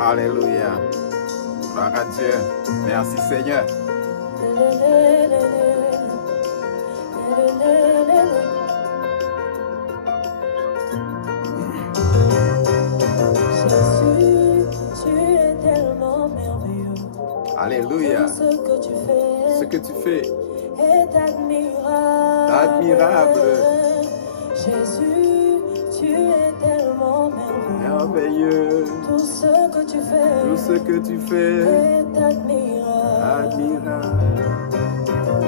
Alléluia. Gloire à Dieu. Merci Seigneur. Jésus, tu es tellement merveilleux. Alléluia. Ce que tu fais est admirable. admirable. Jésus, tu es tellement merveilleux. Merveilleux. Tout ce que tu fais Tout ce que tu fais est admirable. admirable.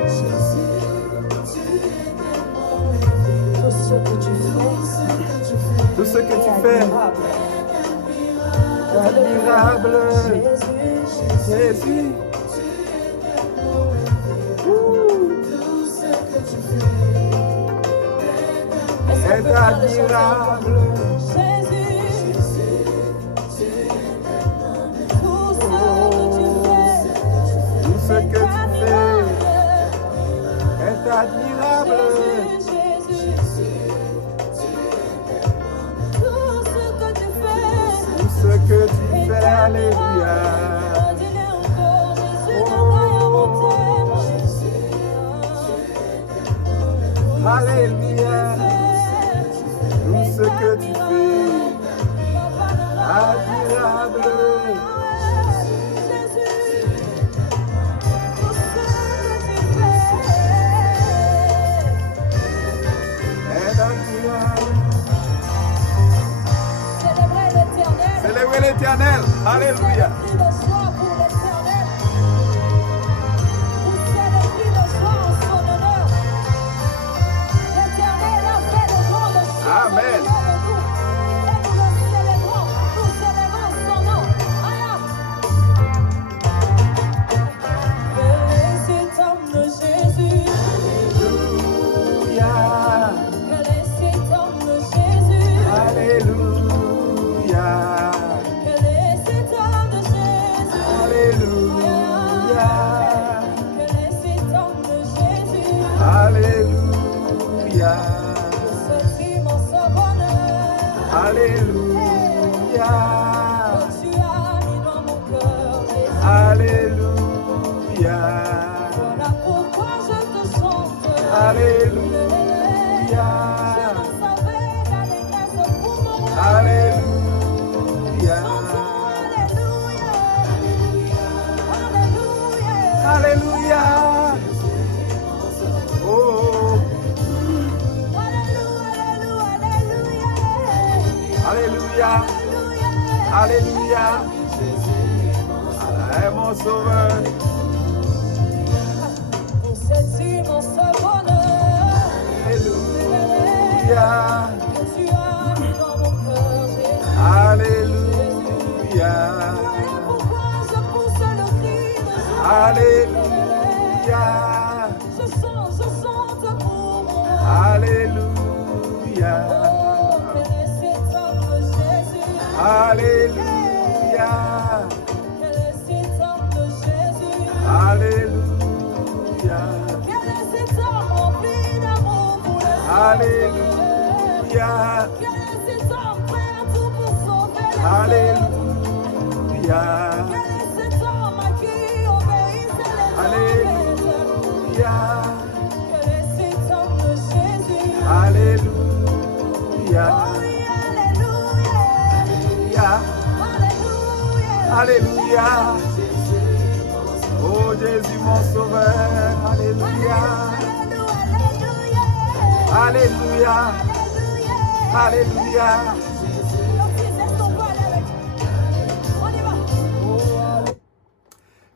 Jésus, tu es tellement merveilleux. Tout ce que tu fais, Tout ce que tu est fais admirable. admirable. Jésus, Jésus. Est admirable. Tout ce que tu fais est admirable. Tout ce que tu fais, alléluia. Alléluia. Tout ce que tu fais, admirable. Est admirable. Célébrez l'Éternel. Alléluia. Amen. Alléluia. Alléluia. Alléluia. Alléluia. Alléluia. Alléluia. Alléluia. Alléluia. Oh. Alléluia. Alléluia. Est mon sauveur. Alléluia. Alléluia. Alléluia. Alléluia. Alléluia. Alléluia. Alléluia. Alléluia. Alléluia. Alléluia. Alléluia. Oh Jésus mon sauveur. Alléluia. Alléluia. Alléluia.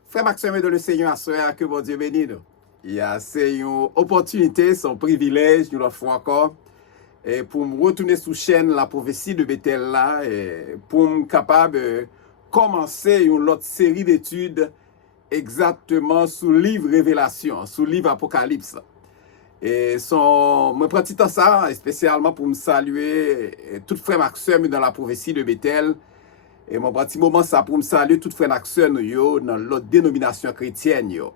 Frère Maxime de le Seigneur à soeur, que bon Dieu bénisse nous. C'est une opportunité, c'est un privilège, nous le faisons encore, et pour me retourner sous chaîne la prophétie de Bethel là, et pour me capable de commencer une autre série d'études exactement sous le livre Révélation, sous le livre Apocalypse. Et moi prends petit temps ça, spécialement pour me saluer tout frère Maxime dans la prophétie de Bethel. Et mon petit moment ça pour me saluer tout frère Maxime dans l'autre dénomination chrétienne yo.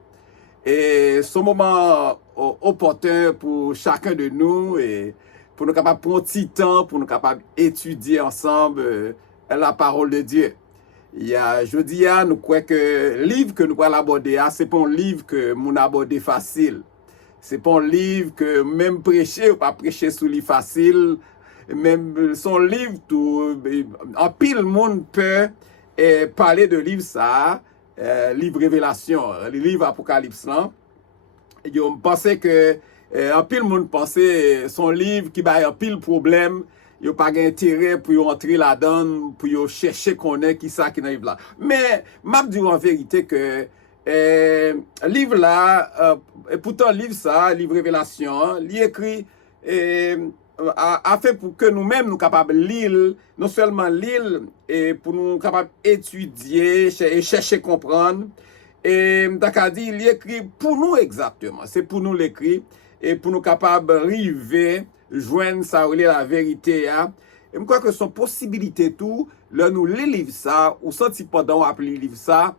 Et ce moment opportun pour chacun de nous et pour nous capables prendre un petit temps pour nous capables étudier ensemble la parole de Dieu. Jeudi, nous croyons que le livre que nous allons aborder, ce n'est pas un livre que nous abordons facile. Ce n'est pas un livre que même prêcher ou pas prêcher sous lui facile. Même son livre, en pile monde peut parler de livre ça, livre Révélation, le livre Apocalypse là. Je pensais que en pile monde pensait son livre qui a un pile problème. Il n'y a pas d'intérêt pour entrer là-dedans, pour chercher qu'on est qui ça qui arrive là. Mais, m'a dit en vérité que livre là, pourtant livre ça, livre Révélation, il écrit a fait pour que nous-mêmes nous capables de lire, non seulement lire, et pour nous capables d'étudier et chercher comprendre. Et d'accord dit, il écrit pour nous exactement, c'est pour nous l'écrit et pour nous capables d'arriver joindre ça la vérité hein. Et je crois que son possibilité tout là nous les livre ça ou senti pendant on lire livre ça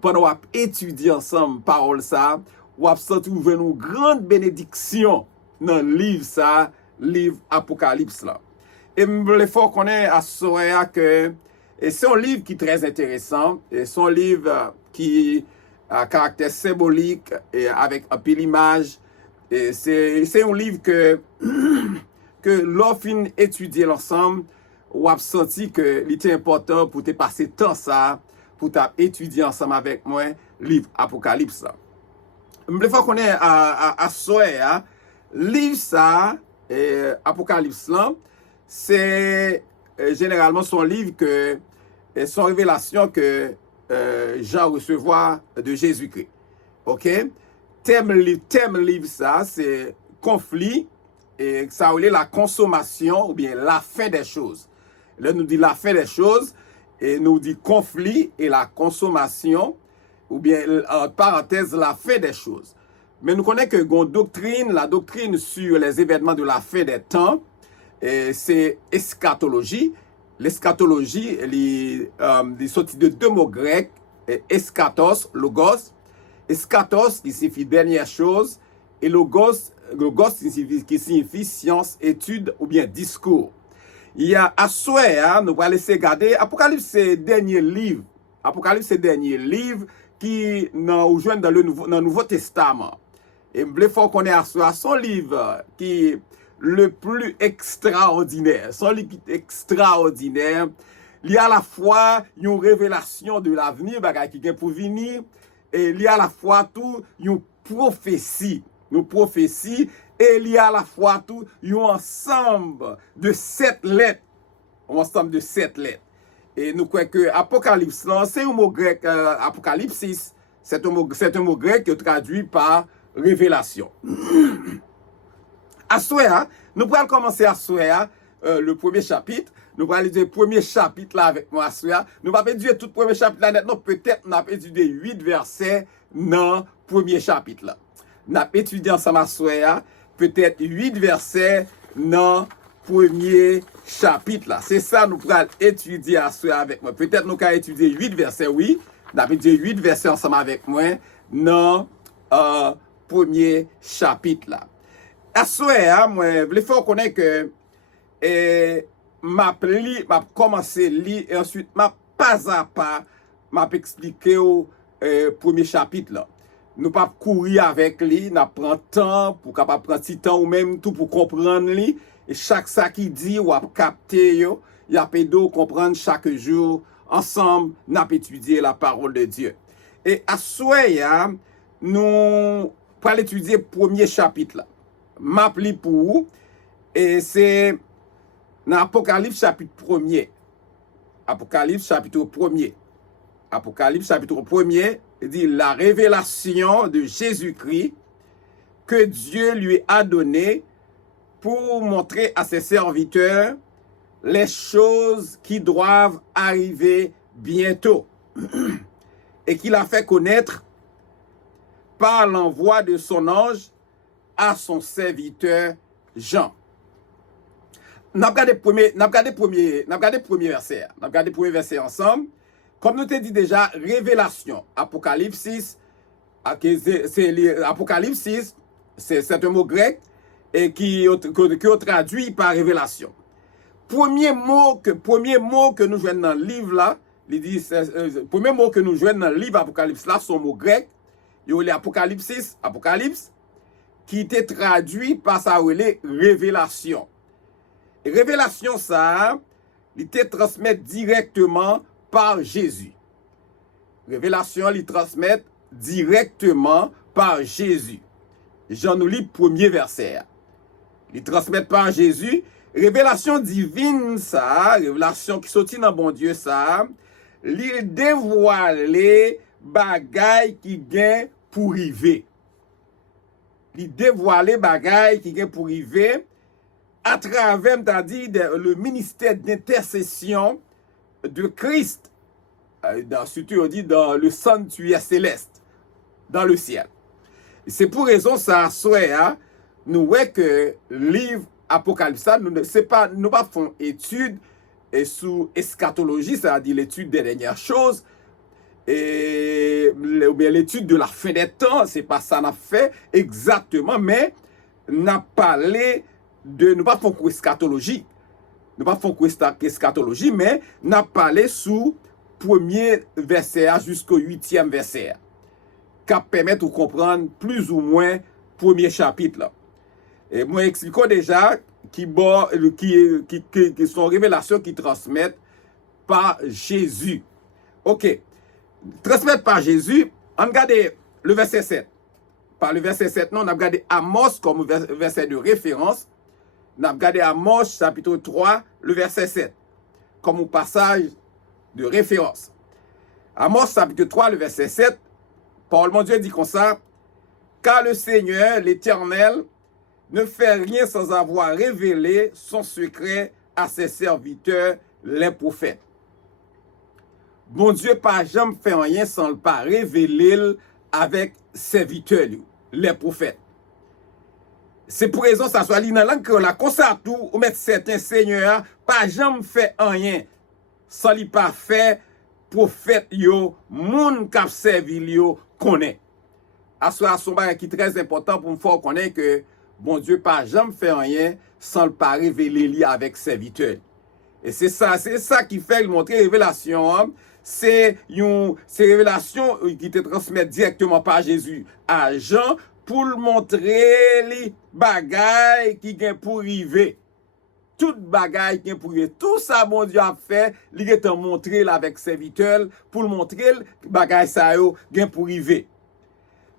pendant on étudier ensemble parole ça ou senti ouvrir une grande bénédiction dans livre ça livre Apocalypse là. Et le faut qu'on ait à soir que c'est un livre qui est très intéressant et c'est un livre qui a caractère symbolique et avec un peu l'image. Et c'est un livre que l'offre étudier l'ensemble, ou a senti que il était important pour te passer temps ça, pour étudier ensemble avec moi, livre Apocalypse. Le fois qu'on est à soir, livre ça, Apocalypse là, c'est généralement son livre que, son révélation que Jean recevoir de Jésus-Christ. OK? Thème livre ça, c'est conflit et ça veut dire la consommation ou bien la fin des choses. Là, nous dit la fin des choses et nous dit conflit et la consommation ou bien en parenthèse la fin des choses. Mais nous connaissons que la doctrine sur les événements de la fin des temps, c'est eschatologie. L'eschatologie, est sorti de deux mots grecs, eschatos, logos. Eschatos qui signifie dernière chose et logos qui signifie science, étude ou bien discours. Il y a à souhait, nous allons laisser regarder Apocalypse c'est dernier livre. Apocalypse c'est dernier livre qui nous joint dans le Nouveau Testament. Et il faut qu'on ait à souhait son livre qui est le plus extraordinaire. Son livre qui est extraordinaire. Il y a à la fois une révélation de l'avenir, qui vient pour venir. Et il y a à la fois tout une prophétie, et il y a à la fois tout un ensemble de 7 lettres, Et nous croyons que Apocalypse, c'est un mot grec, Apocalypsis, c'est un mot grec qui est traduit par révélation. À souhait, nous pourrons commencer à souhait, le premier chapitre. Nous allons étudier le premier chapitre là avec moi. Nous allons étudier tout le premier chapitre là. Non, peut-être nous allons étudier 8 versets dans le premier chapitre là. Nous allons étudier ensemble à peut-être 8 versets dans le premier chapitre là. C'est ça nous pourrons étudier avec moi. Peut-être nous allons étudier 8 versets, oui. Nous allons étudier 8 versets ensemble avec moi dans le premier chapitre là. À moi, je veux faire connaître que m'a commencé à lire et ensuite m'a pas à pas m'a expliqué au premier chapitre là. Nous pas courir avec lui, n'a prend temps pour capable prendre petit temps ou même tout pour comprendre lui et chaque ça qui dit ou a capter yo, y a pédo comprendre chaque jour ensemble n'a étudier la parole de Dieu. Et à soir nous pour étudier premier chapitre là. M'a pli pour et c'est dans Apocalypse chapitre 1er. Apocalypse chapitre 1er. Apocalypse chapitre 1er dit la révélation de Jésus-Christ que Dieu lui a donné pour montrer à ses serviteurs les choses qui doivent arriver bientôt et qu'il a fait connaître par l'envoi de son ange à son serviteur Jean. Nous avons regardé le premier verset ensemble. Comme nous t'ai dit déjà, révélation, Apocalypse, c'est un mot grec et qui est traduit par révélation. Premier mot que nous jouons dans le livre là, Il dit, le premier mot que nous jouons dans le livre Apocalypse là, son mot grec, il y a l'Apocalypse, Apocalypse, qui était traduit par sa révélation. Et révélation, ça, il était transmis directement par Jésus. Révélation, il transmet directement par Jésus. Jean nous lit premier verset. Il transmet par Jésus. Révélation divine, ça, révélation qui sortit dans bon Dieu, ça, il dévoile les bagailles qui gagnent pour arriver. Il dévoile les bagailles qui gagnent pour arriver à travers, le ministère d'intercession de Christ, surtout on dit dans le sanctuaire céleste, dans le ciel. C'est pour raison ça, hein, nous voyons que le livre Apocalypse, nous pas font étude sous eschatologie, c'est-à-dire l'étude des dernières choses, et l'étude de la fin des temps, c'est pas ça qu'on a fait exactement, mais n'a parlé de, nous pas font eschatologie, nous pas font eschatologie, mais n'a parlé sous premier verset jusqu'au 8e verset, qui permet de comprendre plus ou moins premier chapitre là. Et moi expliquons déjà qui sont révélations qui transmettent par Jésus. OK. Transmettre par Jésus, on regarde le verset 7. Par le verset 7, non, on a regardé Amos comme verset de référence. On a regardé Amos chapitre 3, le verset 7, comme un passage de référence. Amos chapitre 3, le verset 7, Parole mon Dieu dit comme ça, car le Seigneur, l'Éternel, ne fait rien sans avoir révélé son secret à ses serviteurs, les prophètes. Bon Dieu, pas jamais fait rien sans le pas révéler avec serviteurs, les prophètes. C'est pour raison ça soit dans langue que la constat tout ou mettre certains seigneurs pas jamais fait rien sans li pas fait prophète yo moun k'ap servi yo connaît. À son bagage qui est très important pour me faire connaître que bon Dieu pas jamais fait rien sans le pas révéler li avec serviteurs. Et c'est ça qui fait le montrer révélation. Hein? C'est révélation qui te transmet directement par Jésus à Jean pour le montrer les bagailles qui gagne pour arriver. Toute bagaille qui gagne pour arriver. Tout ça, bon Dieu a fait, il est montré avec serviteur pour le montrer bagaille ça yo gagne pour arriver.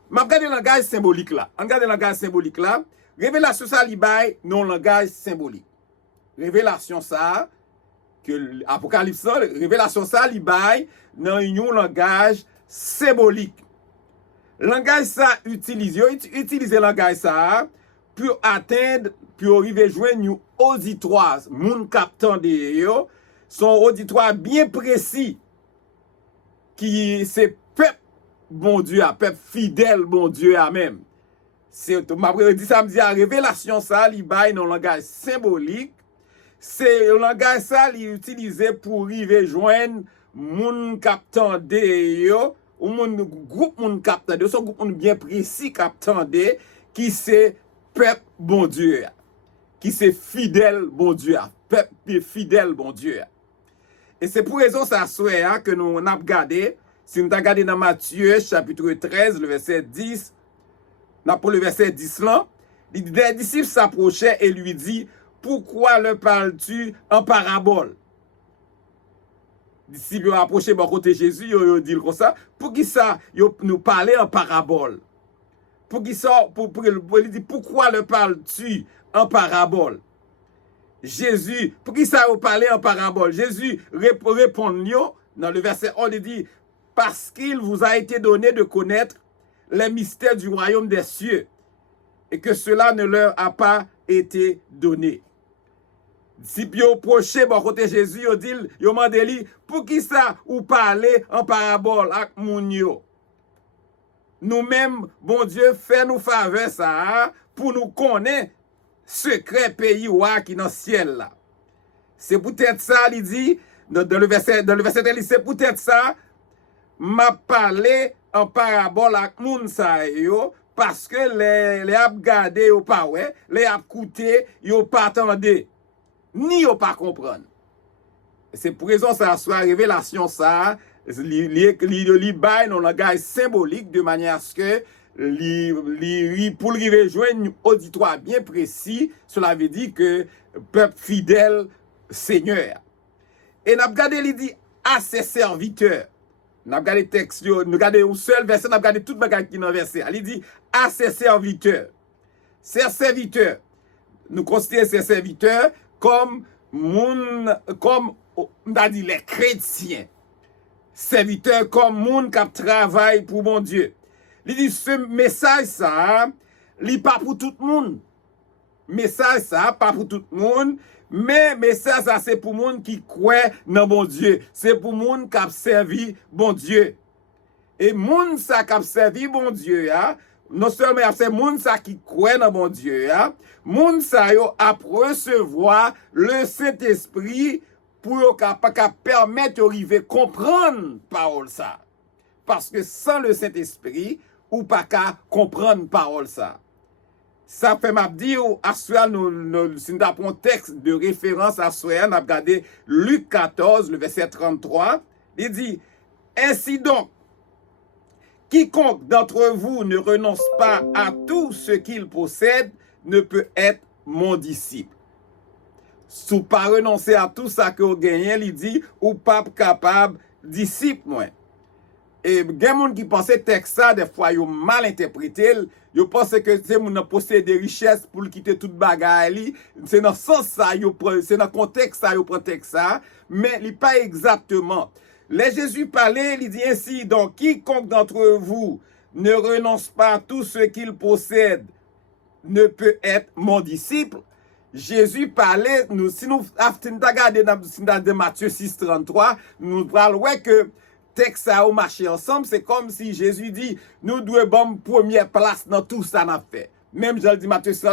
Mais regardez le langage symbolique là. Regardez le langage symbolique là. Révélation ça li bay non langage symbolique. Révélation ça que Apocalypse, révélation ça li bay dans un langage symbolique. Langage ça utiliser langage ça pour atteindre pour arriver joindre nous auditoire moun captant de yo son auditoire bien précis qui c'est peuple bon Dieu à peuple fidèle bon Dieu à même. C'est m'après dit samedi à révélation ça li bay dans langage symbolique. C'est le langage ça li utilisé pour arriver joindre moun captant de yo ou mon groupe moun captant de son groupe moun bien précis captant de qui c'est peuple bon Dieu qui c'est fidèle bon Dieu peuple fidèle bon Dieu. Et c'est pour raison ça souhait que nous on a regardé si nous regardé dans Matthieu chapitre 13 le verset 10 pour le verset 10 là, les disciples s'approchaient et lui dit pourquoi le parles-tu en parabole? Les disciples ont approché bon côté Jésus, ils ont dit comme ça, pour qui ça nous parler en parabole? Pour qui ça pour il dit pourquoi le parles-tu en parabole? Jésus, pour qui ça vous parler en parabole? Jésus répond dans le verset 1, il dit parce qu'il vous a été donné de connaître les mystères du royaume des cieux et que cela ne leur a pas été donné. Si vous approchez bon côté Jésus, vous dit, vous demandez pour qui ça ou parler en parabole avec moun yo. Nous-mêmes, bon Dieu, fait nous faveur ça pour nous connaître secret pays qui dans le ciel là. C'est peut-être ça, il dit, dans le verset 1, c'est peut-être ça, m'a parlé en parabole avec moun sa yo, parce que les ap gade yo pas ouais, les ap koute yo pas attendre, ni yo pas comprendre. C'est pour raison ça soit révélation ça li bail dans langage symbolique de manière à ce que pour lui rejoindre un auditoire bien précis, cela veut dire que peuple fidèle Seigneur. Et n'a regardé il dit à ses serviteurs. N'a regardé texte, nous regardé un seul verset, n'a regardé tout bagage qui dans verset. Il dit à ses serviteurs. Ses serviteurs. Nous considérons ces serviteurs comme on a dit les chrétiens. Serviteurs comme moun qui travaille pour mon Dieu. Il dit ce message ça, il pas pour tout le monde. Message ça pas pour tout le monde, mais message ça c'est pour moun qui croit dans bon Dieu. C'est pour moun qui a servi bon Dieu. Et moun ça qui a servi bon Dieu non seulement c'est moun ça qui croit dans bon Dieu moun ça yo a recevoir le Saint-Esprit pour permettre d'arriver comprendre parole ça. Parce que sans le Saint-Esprit, ou pas qu'à comprendre parole ça. Ça fait m'a dire à soi si nous avons un texte de référence à soi, on a regardé Luc 14 le verset 33, il dit ainsi donc quiconque d'entre vous ne renonce pas à tout ce qu'il possède ne peut être mon disciple. Si pas renoncer à tout ça que vous gagnez, il dit ou pas capable disciple moi. Et il y a des gens qui pensent que texte ça des fois ils mal interprété, ils pensent que c'est moun possède des richesses pour quitter toute bagaille, c'est dans sens ça c'est dans contexte ça yo prend texte ça, mais il pas exactement. Les Jésus parlait, il dit ainsi donc quiconque d'entre vous ne renonce pas à tout ce qu'il possède ne peut être mon disciple. Jésus parlait, si nous regardons dans Matthieu 6, 33, nous parlons que texte ça au marché ensemble, c'est comme si Jésus dit, nous devons bonne première place dans tout ça n'a fait. Même je le dis Matthieu 6,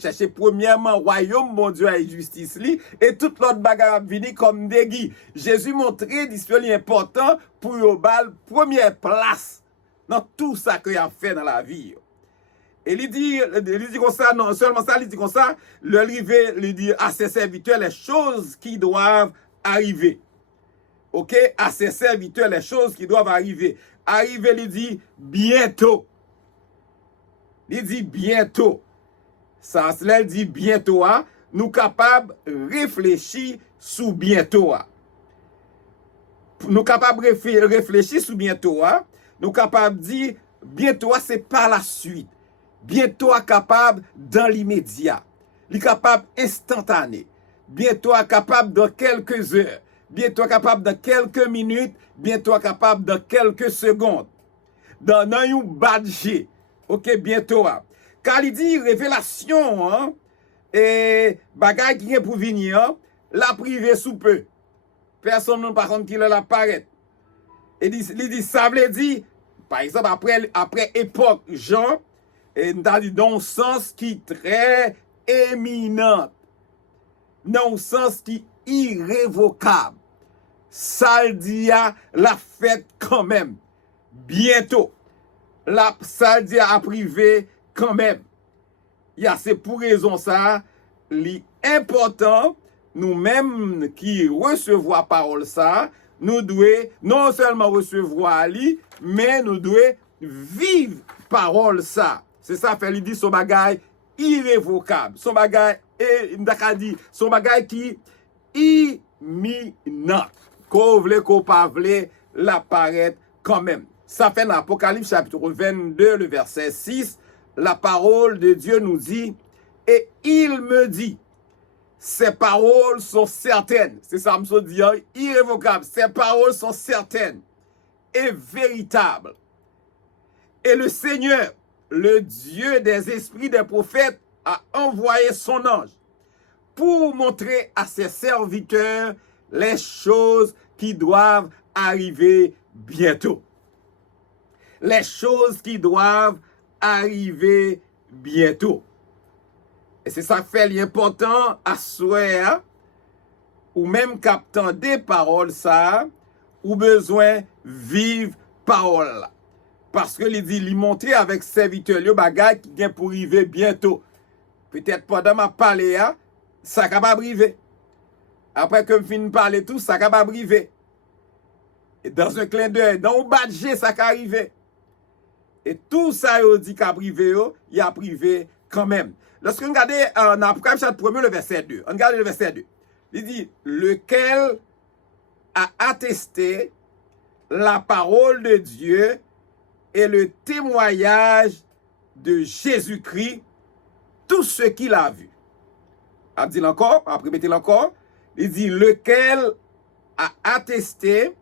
chercher premièrement royaume, mon Dieu, et justice li, et toute l'autre bagarre vini comme des guides. Jésus montrait c'est important pour yo bal première place dans tout ça qu'il a fait dans la vie. Et il dit comme ça, non seulement ça, il dit comme ça, il dit à ses serviteurs les choses qui doivent arriver. Ok? À ses serviteurs les choses qui doivent arriver. Arriver, il dit bientôt. Il dit bientôt. Ça, cela dit bientôt, nous capables de réfléchir sur bientôt. Nous capables de réfléchir sur bientôt. Nous capables de dire bientôt, c'est par la suite. Bientôt capable dans l'immédiat. Il est capable instantané. Bientôt capable dans quelques heures. Bientôt capable dans quelques minutes. Bientôt capable dans quelques secondes. Dans un badge. Ok, bientôt. Car il dit révélation et bagaille qui est pour venir, la privée sous peu. Personne ne par contre qui la paraît. Il dit ça veut dire, par exemple, après époque Jean, et dans un sens qui est très éminent, dans un sens qui est irrévocable. Ça dit la fête quand même, bientôt. Ça dit à privé quand même. C'est pour raison ça, l'important, nous-mêmes qui recevons la parole ça, nous devons non seulement recevoir mais nous devons vivre parole ça. C'est ça, il dit son bagage irrévocable. Son bagage, son bagage qui imminent. Qu'on vle, qu'on pas vle, l'apparaît quand même. Ça fait dans Apocalypse chapitre 22, le verset 6, la parole de Dieu nous dit, et il me dit, ces paroles sont certaines. C'est ça, je me dis, irrévocables. Ces paroles sont certaines et véritables. Et le Seigneur, le Dieu des esprits des prophètes, a envoyé son ange pour montrer à ses serviteurs les choses qui doivent arriver bientôt. Les choses qui doivent arriver bientôt. Et c'est ça qui fait l'important à soi, ou même captant des paroles, ça, ou besoin vivre parole. Parce que il dit, il montrer avec serviteur, le bagage qui vient pour arriver bientôt. Peut-être pendant ma parler, ça capable arriver. Après que je finis de parler tout, ça va arriver. Et dans un clin d'œil, dans un badge, ça va arriver. Et tout ça, il dit qu'à privé, il a privé quand même. Lorsque vous regardez en Apocalypse chapitre 1, le verset 2, on regarde le verset 2. Il dit, lequel a attesté la parole de Dieu et le témoignage de Jésus-Christ, tout ce qu'il a vu. A dit encore, a répété encore. Il dit, lequel a attesté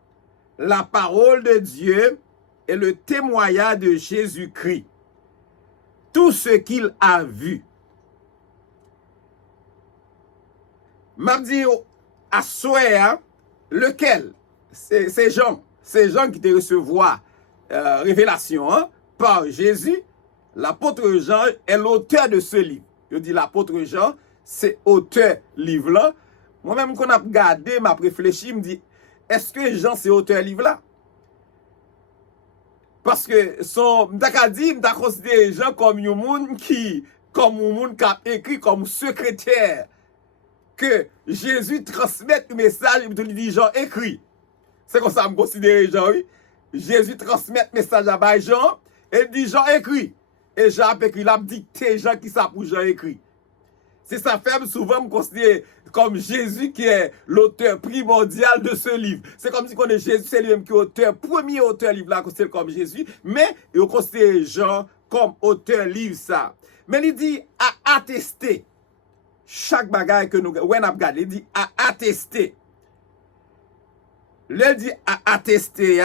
la parole de Dieu et le témoignage de Jésus-Christ, tout ce qu'il a vu. M'a dit à soi, lequel? C'est Jean qui te recevoir révélation par Jésus. L'apôtre Jean est l'auteur de ce livre. Je dis l'apôtre Jean, c'est auteur livre là. Moi-même, quand on a regardé, m'a réfléchi, me dit, est-ce que Jean c'est auteur livre là? Parce que m'ta dit, m'ta considéré Jean comme un monde qui a écrit comme secrétaire que Jésus transmette le message et lui dit Jean écrit. C'est comme ça que je me considère Jean, oui. Jésus transmet le message à Jean et dit Jean écrit. Et Jean a écrit, il a dicté Jean qui ça pour Jean écrit. C'est ça fait souvent me considérer comme Jésus qui est l'auteur primordial de ce livre. C'est comme si on est Jésus, c'est lui-même qui est auteur, premier auteur livre là, considéré comme Jésus, mais il considère Jean comme auteur livre ça. Mais il dit à attester chaque bagaille que nous regardons, il dit à attester. Il dit à attester,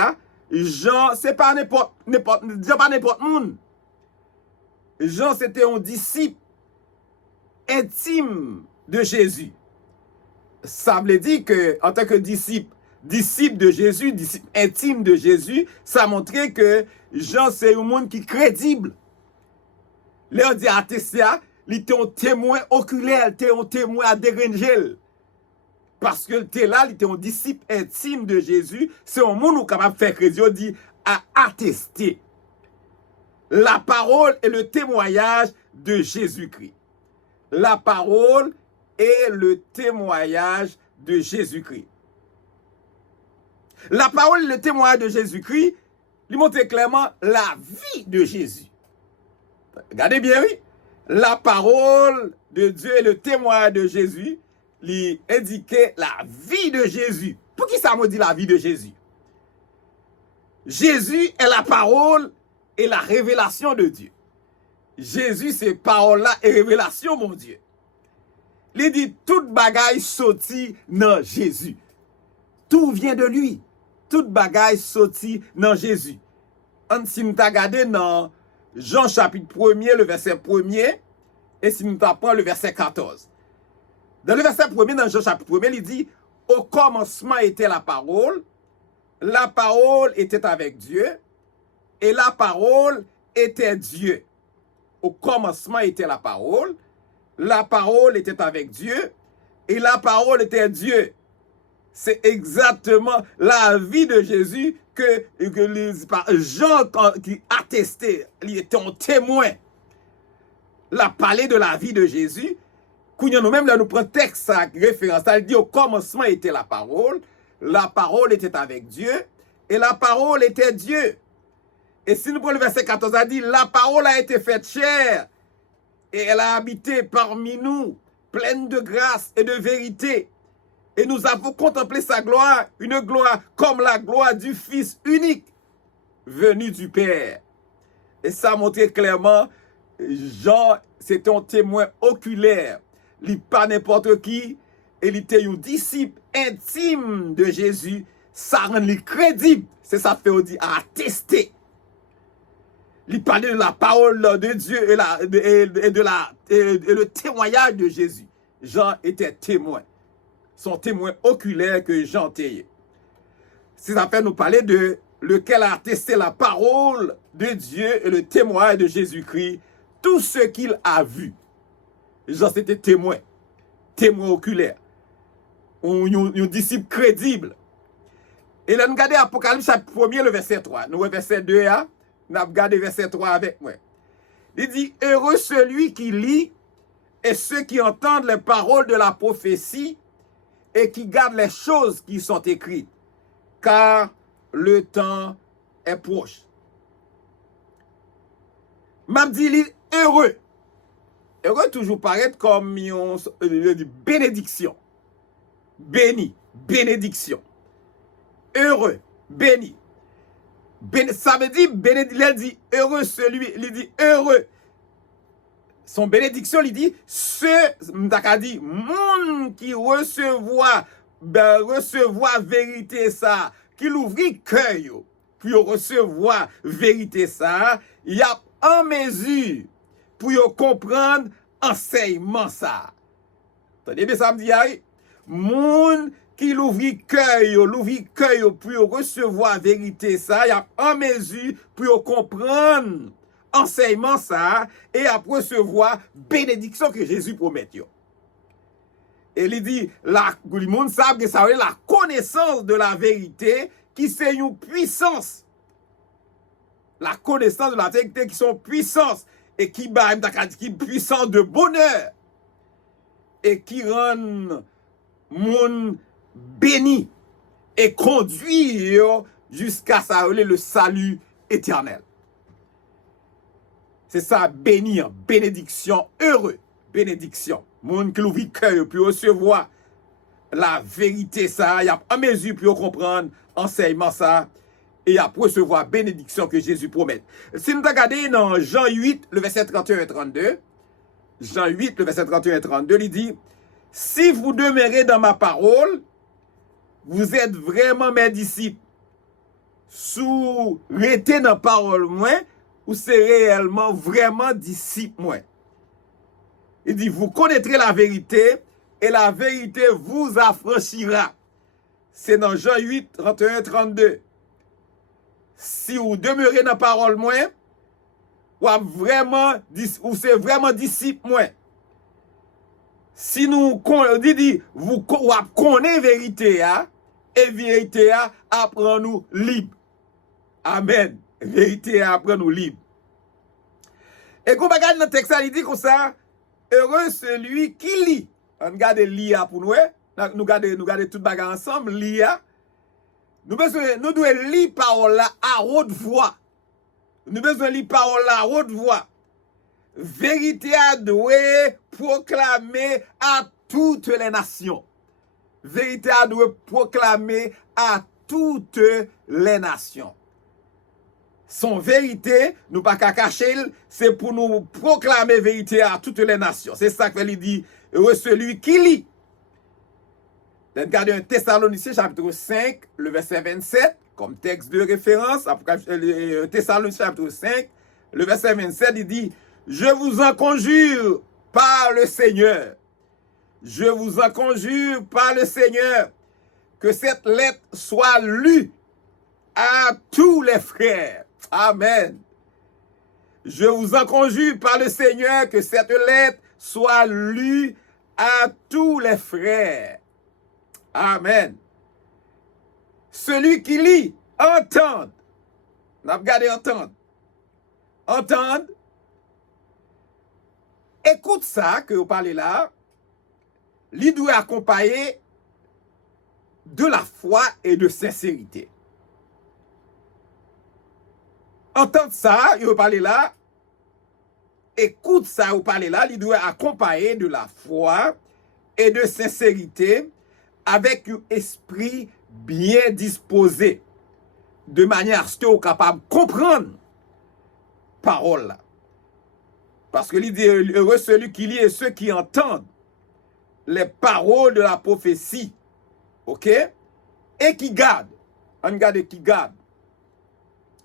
Jean, c'est pas n'importe monde. Jean, c'était un disciple intime de Jésus. Ça veut dire que, en tant que disciple de Jésus, disciple intime de Jésus, ça montrait que Jean, c'est un monde qui est crédible. Là, on dit attester, il était un témoin oculaire, il était un témoin à déranger. Parce que il là, il était un disciple intime de Jésus. C'est un monde qui est capable de faire crédit. On dit à attester la parole et le témoignage de Jésus-Christ. La parole et le témoignage de Jésus-Christ. La parole et le témoignage de Jésus-Christ lui montre clairement la vie de Jésus. Regardez bien, oui. La parole de Dieu et le témoignage de Jésus lui indiquait la vie de Jésus. Pour qui ça me dit la vie de Jésus? Jésus est la parole et la révélation de Dieu. Jésus, c'est parole-là et révélation, mon Dieu. Il dit, toute bagaille sorti dans Jésus. Tout vient de lui. Toute bagaille sorti dans Jésus. Si nous regardons dans Jean chapitre 1er, le verset 1er, et si nous tapons le verset 14. Dans le verset 1er, dans Jean chapitre 1er, il dit, au commencement était la parole était avec Dieu, et la parole était Dieu. Au commencement était la parole était avec Dieu, et la parole était Dieu. C'est exactement la vie de Jésus que Jean qui attestait, il était un témoin. La parlé de la vie de Jésus, nous-mêmes, là, nous prenons texte, sa référence, elle dit au commencement était la parole était avec Dieu, et la parole était Dieu. Et si nous prenons le verset 14, elle dit, la parole a été faite chair, et elle a habité parmi nous, pleine de grâce et de vérité. Et nous avons contemplé sa gloire, une gloire comme la gloire du Fils unique, venu du Père. Et ça montrait clairement, Jean, c'était un témoin oculaire. Il n'est pas n'importe qui, et il était un disciple intime de Jésus. Ça rend lui crédible. C'est ça fait dit à attester. Il parlait de la parole de Dieu et le témoignage de Jésus. Jean était témoin. Son témoin oculaire que Jean était. C'est ça fait nous parler de lequel a attesté la parole de Dieu et le témoignage de Jésus-Christ, tout ce qu'il a vu. Jean c'était témoin oculaire. Un disciple crédible. Et là, nous regardons Apocalypse chapitre 1er, le verset 3. Nous, verset 2, nous regardons verset 3 avec moi. Il dit, heureux celui qui lit et ceux qui entendent les paroles de la prophétie et qui garde les choses qui sont écrites, car le temps est proche. M'a dit heureux. Heureux toujours paraît comme une bénédiction. Béni, bénédiction. Heureux, béni. Ça veut dire, il dit heureux celui, il dit heureux. Son bénédiction, il dit, m'taka dit, monde qui recevoir vérité ça, qui l'ouvrit cœur, puis recevoir vérité ça, il y a en mesure pour comprendre enseignement ça. Attendez bien ça me dit, monde qui l'ouvrit cœur pour recevoir vérité ça, il y a en mesure pour comprendre enseignement ça et à recevoir bénédiction que Jésus promet. Et il dit, le monde sait que ça veut dire la connaissance de la vérité qui c'est une puissance. La connaissance de la vérité qui sont puissance et qui puissance de bonheur et qui rend monde béni et conduit jusqu'à ça le salut éternel. C'est ça, bénir, bénédiction, heureux, bénédiction. Monde qui l'ouvre cœur puis recevoir la vérité ça, il y a en mesure pour comprendre enseignement ça et à recevoir bénédiction que Jésus promet. Si nous regardons dans Jean 8, le verset 31 et 32, Jean 8, le verset 31 et 32, il dit, si vous demeurez dans ma parole, vous êtes vraiment mes disciples. Sous restez dans la parole moins, vous serez réellement vraiment disciples moins. Il dit, vous connaîtrez la vérité et la vérité vous affranchira. C'est dans Jean 8, 31 et 32. Si vous demeurez dans la parole moins, vous serez vraiment disciples moins. Si nous dit vous connaissez vérité et vérité apprend nous libre. Amen. Vérité apprend nous libre. Et quand on regarde dans le texte, il dit comme ça, heureux celui qui lit. On regarde lire pour nous. Nous regardons tout bagarre ensemble, lire. Nous devons lire parole là à haute voix. Nous devons lire parole là à haute voix. Vérité a doué proclamer à toutes les nations. Vérité a doué proclamer à toutes les nations. Son vérité, nous pas qu'à cacher, c'est pour nous proclamer vérité à toutes les nations. C'est ça qu'il dit, heureux celui qui lit. Regardez un Thessaloniciens chapitre 5, le verset 27, comme texte de référence, Thessaloniciens chapitre 5, le verset 27, il dit, je vous en conjure par le Seigneur. Je vous en conjure par le Seigneur que cette lettre soit lue à tous les frères. Amen. Je vous en conjure par le Seigneur que cette lettre soit lue à tous les frères. Amen. Celui qui lit, entende. On a regardé entendre. Entende. Écoute ça que vous parlez là. Il doit accompagner de la foi et de sincérité. Entendre ça, vous parlez là. Écoute ça, vous parlez là. Il doit accompagner de la foi et de sincérité avec un esprit bien disposé, de manière à ce que vous êtes capable de comprendre la parole là. Parce que l'idée heureux celui qui lit et ceux qui entendent les paroles de la prophétie. OK? Et qui gardent. On garde qui garde.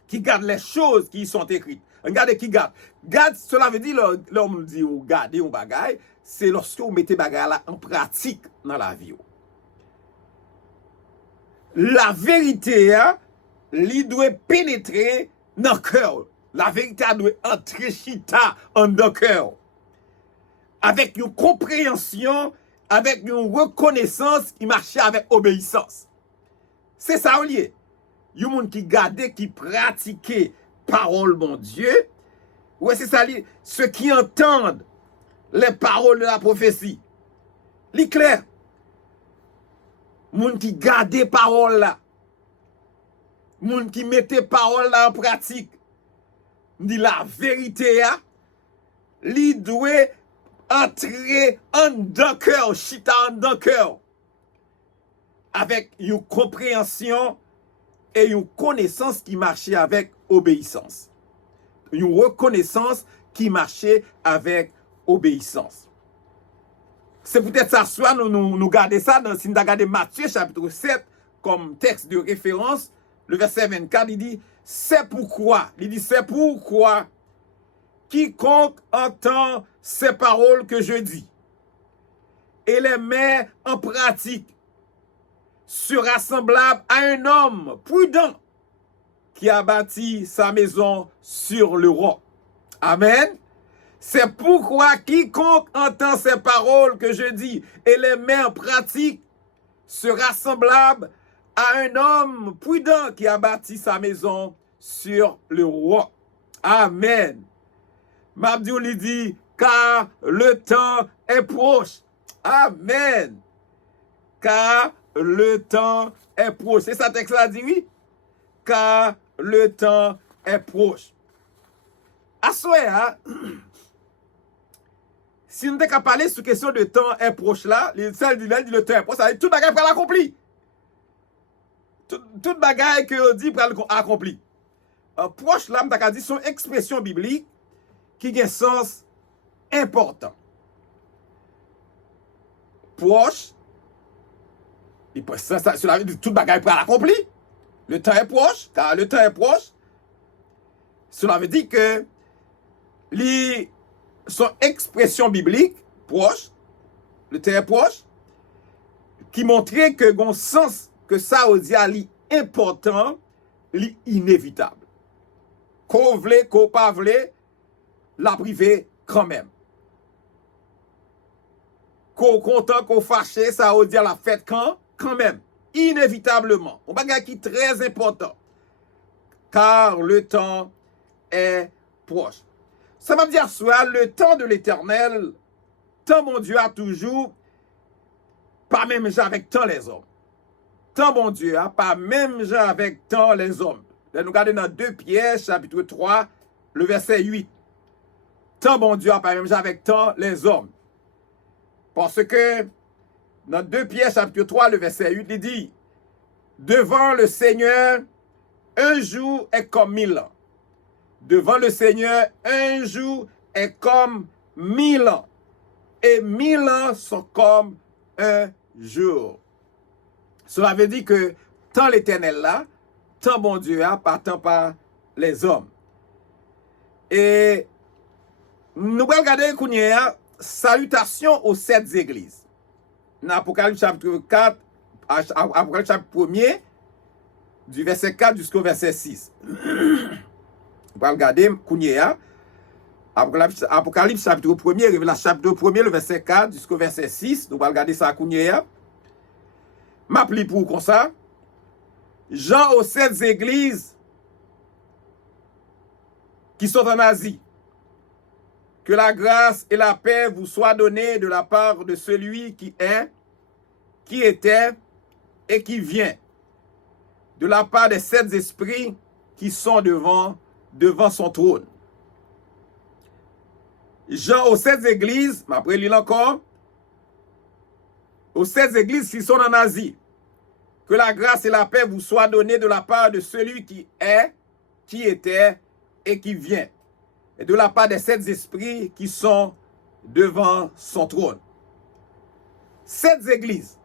Qui garde les choses qui y sont écrites. On garde qui garde. Garde, cela veut dire, l'homme dit, ou garder un bagage, c'est lorsque vous mettez bagage là en pratique dans la vie. La vérité, elle doit pénétrer dans le cœur. La vérité doit entrer chita en dans le cœur. Avec une compréhension, avec une reconnaissance qui marche avec obéissance. C'est ça, au lieu. Il y a des gens qui gardent, qui pratiquent parole, mon Dieu. Ouais, c'est ça, ceux qui entendent les paroles de la prophétie. C'est clair. Moun qui garde parole là. Moun qui mette parole là en pratique. Dit la vérité a, li doit entrer en dans cœur, chita en dans cœur. Avec une compréhension et une connaissance qui marchait avec obéissance. Une reconnaissance qui marchait avec obéissance. C'est peut-être ça, soit nous gardons ça, si nous regardons Matthieu chapitre 7 comme texte de référence, le verset 24, il dit, c'est pourquoi quiconque entend ces paroles que je dis et les met en pratique sera semblable à un homme prudent qui a bâti sa maison sur le roc. Amen. C'est pourquoi quiconque entend ces paroles que je dis et les met en pratique sera semblable à un homme prudent qui a bâti sa maison sur le roc. Amen. Mabdiou lui dit, car le temps est proche. Amen. Car le temps est proche. C'est ça texte là dit, oui? Car le temps est proche. À souhait, si nous n'avons qu'à parler sur la question de temps est proche là, celle dit le temps est proche, ça veut dire tout bagaille pour l'accomplir. Tout bagaille que on dit pour l'accomplir. Proche là, m'ta dit son expression biblique qui a un sens important. Proche, cela veut dire tout bagaille pour l'accomplir. Le temps est proche, car le temps est proche. Cela veut dire que son expression biblique, proche, le temps est proche, qui montrait que bon sens que ça veut dire important, inévitable. Qu'on vle, qu'on pas vle, la privé quand même. Qu'on content, qu'on fâché, ça veut dire la fête quand même. Inévitablement. Un bagage qui est très important. Car le temps est proche. Ça va dire soit le temps de l'éternel, tant mon Dieu a toujours, pas même gens avec tant les hommes. Tant mon Dieu a pas même gens avec tant les hommes. Là, nous regardons dans 2 Pierre, chapitre 3, le verset 8. Tant mon Dieu a pas même gens avec tant les hommes. Parce que dans 2 Pierre, chapitre 3, le verset 8, il dit, devant le Seigneur, un jour est comme 1000 ans. Devant le Seigneur, un jour est comme 1000 ans. Et 1000 ans sont comme un jour. Cela veut dire que tant l'Éternel là, tant bon Dieu a, partant par les hommes. Et nous allons regarder Kounia, salutation aux 7 églises. Dans Apocalypse chapitre 4, Apocalypse chapitre 1er, du verset 4 jusqu'au verset 6. On va regarder Kounia, Apocalypse chapitre 1er, Révélation chapitre 1er, le verset 4 jusqu'au verset 6. Nous allons regarder ça à Kounia. M'appli pour comme ça. Jean aux 7 églises qui sont en Asie. Que la grâce et la paix vous soient données de la part de celui qui est, qui était et qui vient. De la part des 7 esprits qui sont devant son trône. Jean aux 7 églises, après lire encore, aux 7 églises qui sont en Asie. Que la grâce et la paix vous soient données de la part de celui qui est, qui était et qui vient. Et de la part des 7 esprits qui sont devant son trône. 7 églises,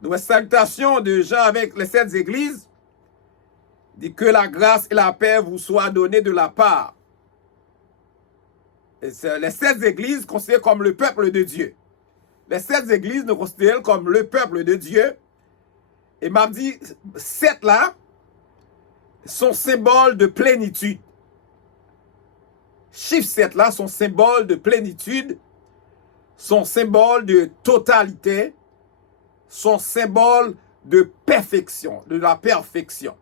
nos salutations de Jean avec les 7 églises, dit que la grâce et la paix vous soient données de la part. Et les 7 églises considérées comme le peuple de Dieu. Les 7 églises nous considèrent comme le peuple de Dieu. Et m'a dit, 7 là, sont symbole de plénitude. Chiffre 7 là, sont symbole de plénitude, sont symbole de totalité, sont symbole de perfection, de la perfection.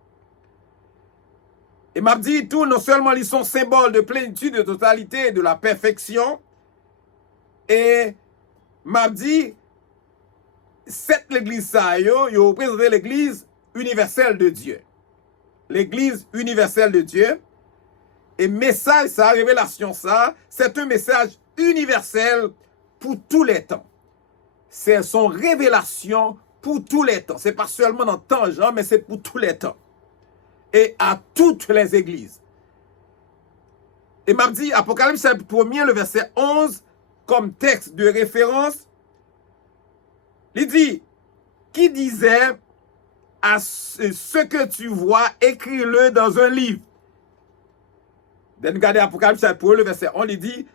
Et m'a dit tout, non seulement ils sont symboles de plénitude, de totalité, de la perfection, et m'a dit, cette l'église ça, yo représente l'église universelle de Dieu. L'église universelle de Dieu. Et message ça, révélation ça, c'est un message universel pour tous les temps. C'est son révélation pour tous les temps. C'est pas seulement dans le temps, Jean, mais c'est pour tous les temps. Et à toutes les églises. Et m'a dit, Apocalypse chapitre 1er, le verset 11, comme texte de référence, il dit, qui disait, à ce que tu vois, écris-le dans un livre. Regardez Apocalypse chapitre 1, le verset 11, il dit,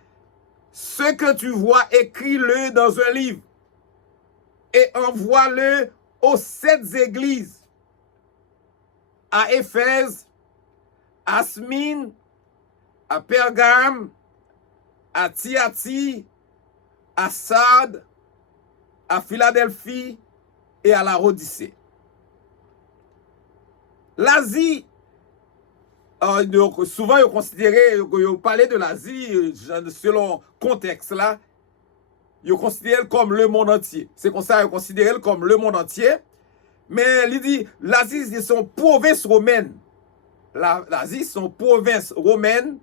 ce que tu vois, écris-le dans un livre et envoie-le aux 7 églises, à Éphèse, à Smyrne, à Pergame, à Thyatire, à Sardes, à Philadelphie et à la Odyssée. L'Asie, souvent ils considéraient, ils parlaient de l'Asie, selon le contexte là, ils considèrent comme le monde entier. C'est comme ça qu'ils considèrent comme le monde entier. Mais il dit, l'Asie, c'est son province romaine. L'Asie, c'est son province romaine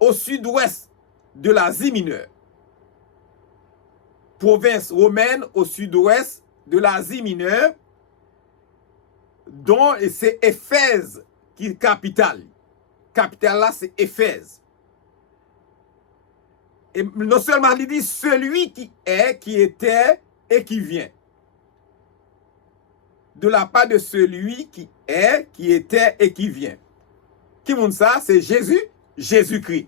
au sud-ouest de l'Asie mineure. Province romaine au sud-ouest de l'Asie mineure, dont c'est Éphèse qui est capitale. Capitale là, c'est Éphèse. Et non seulement il dit celui qui est, qui était et qui vient. De la part de celui qui est, qui était et qui vient. Qui montre ça? C'est Jésus, Jésus-Christ.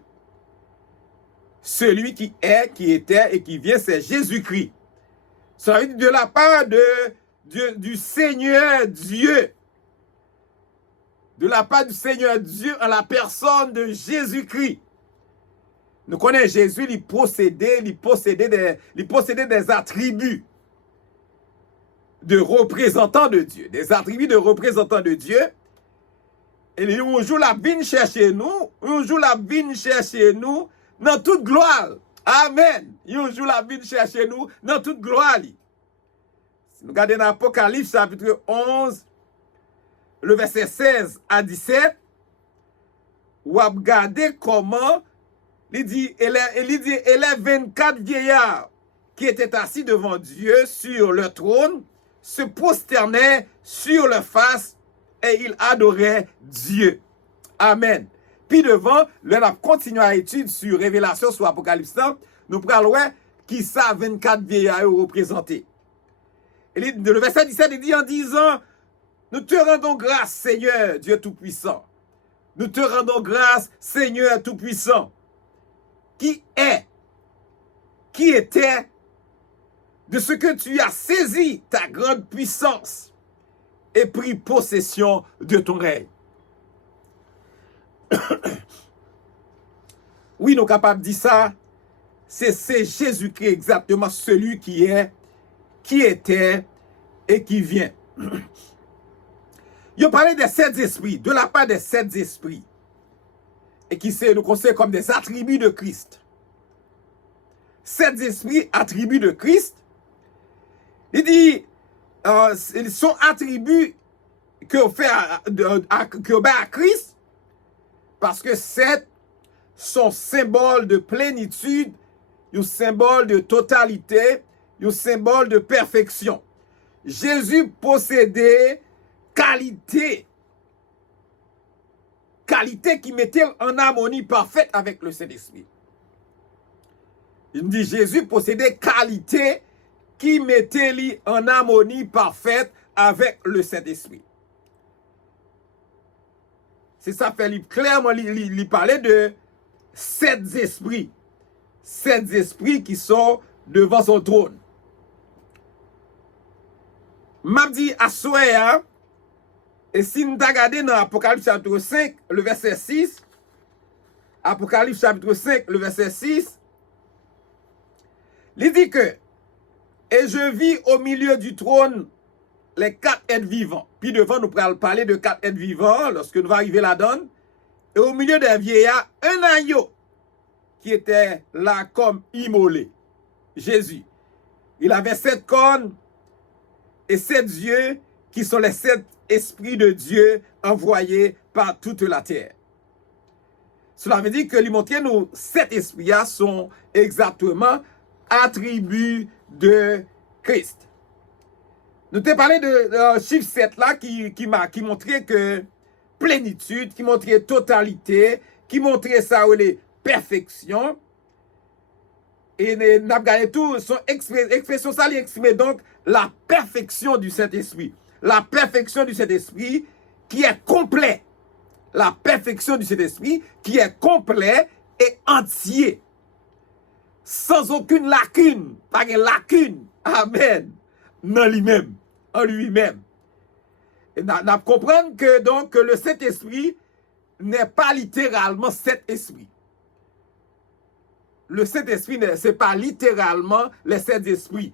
Celui qui est, qui était et qui vient, c'est Jésus-Christ. Ça veut dire de la part du Seigneur Dieu. De la part du Seigneur Dieu en la personne de Jésus-Christ. Nous connaissons Jésus, il possédait des attributs de représentants de Dieu. Des attributs de représentants de Dieu. Et un jour, la vigne chercher nous. Un jour, la vigne chercher nous dans toute gloire. Amen. Un jour, la vigne chercher nous dans toute gloire. Si nous regardons dans Apocalypse chapitre 11, le verset 16 à 17, ou à regarder comment il dit, et les 24 vieillards qui étaient assis devant Dieu sur le trône se prosternaient sur leur face et ils adoraient Dieu. Amen. Puis devant, là, on continue à étudier sur Révélation, sur Apocalypse, nous prenons qui ça 24 vieillards représentés. Et le verset 17, il dit en disant, nous te rendons grâce, Seigneur, Dieu Tout-Puissant. Nous te rendons grâce, Seigneur Tout-Puissant. Qui est, qui était, de ce que tu as saisi ta grande puissance et pris possession de ton règne. Oui, nous sommes capables de dire ça. C'est Jésus-Christ exactement celui qui est, qui était et qui vient. Il parlait des 7 esprits, de la part des 7 esprits. Et qui nous considère comme des attributs de Christ. 7 esprits, attributs de Christ. Il dit, ils sont attributs que fait à Christ, parce que 7 sont symboles de plénitude, un symbole de totalité, un symbole de perfection. Jésus possédait qualité qui mettait en harmonie parfaite avec le Saint-Esprit. Il me dit, Jésus possédait qualité qui mettait en harmonie parfaite avec le Saint-Esprit. C'est ça, fait clairement, il parlait de 7 esprits. 7 esprits qui sont devant son trône. M'a dit à Soya, et si nous regardons dans Apocalypse chapitre 5, le verset 6, Apocalypse chapitre 5, le verset 6, il dit que, et je vis au milieu du trône les 4 êtres vivants. Puis devant, nous pourrons parler de 4 êtres vivants lorsque nous va arriver là-dedans. Et au milieu des vieillards, un agneau qui était là comme immolé. Jésus. Il avait 7 cornes et 7 yeux qui sont les 7 esprits de Dieu envoyés par toute la terre. Cela veut dire que lui montrer nous 7 esprits sont exactement attributs de Christ. Nous t'ai parlé de chiffre 7 là qui montrait que plénitude, qui montrait totalité, qui montrait ça ou les perfections. Et n'a gagné tout son expression ça lui exprime donc la perfection du Saint-Esprit. La perfection du Saint-Esprit qui est complet. La perfection du Saint-Esprit qui est complet et entier. Sans aucune lacune. Pas de lacune. Amen. Non lui-même. En lui-même. Et nous comprenons que donc le Saint-Esprit n'est pas littéralement cet esprit. Le Saint-Esprit, ce n'est pas littéralement les 7 esprits.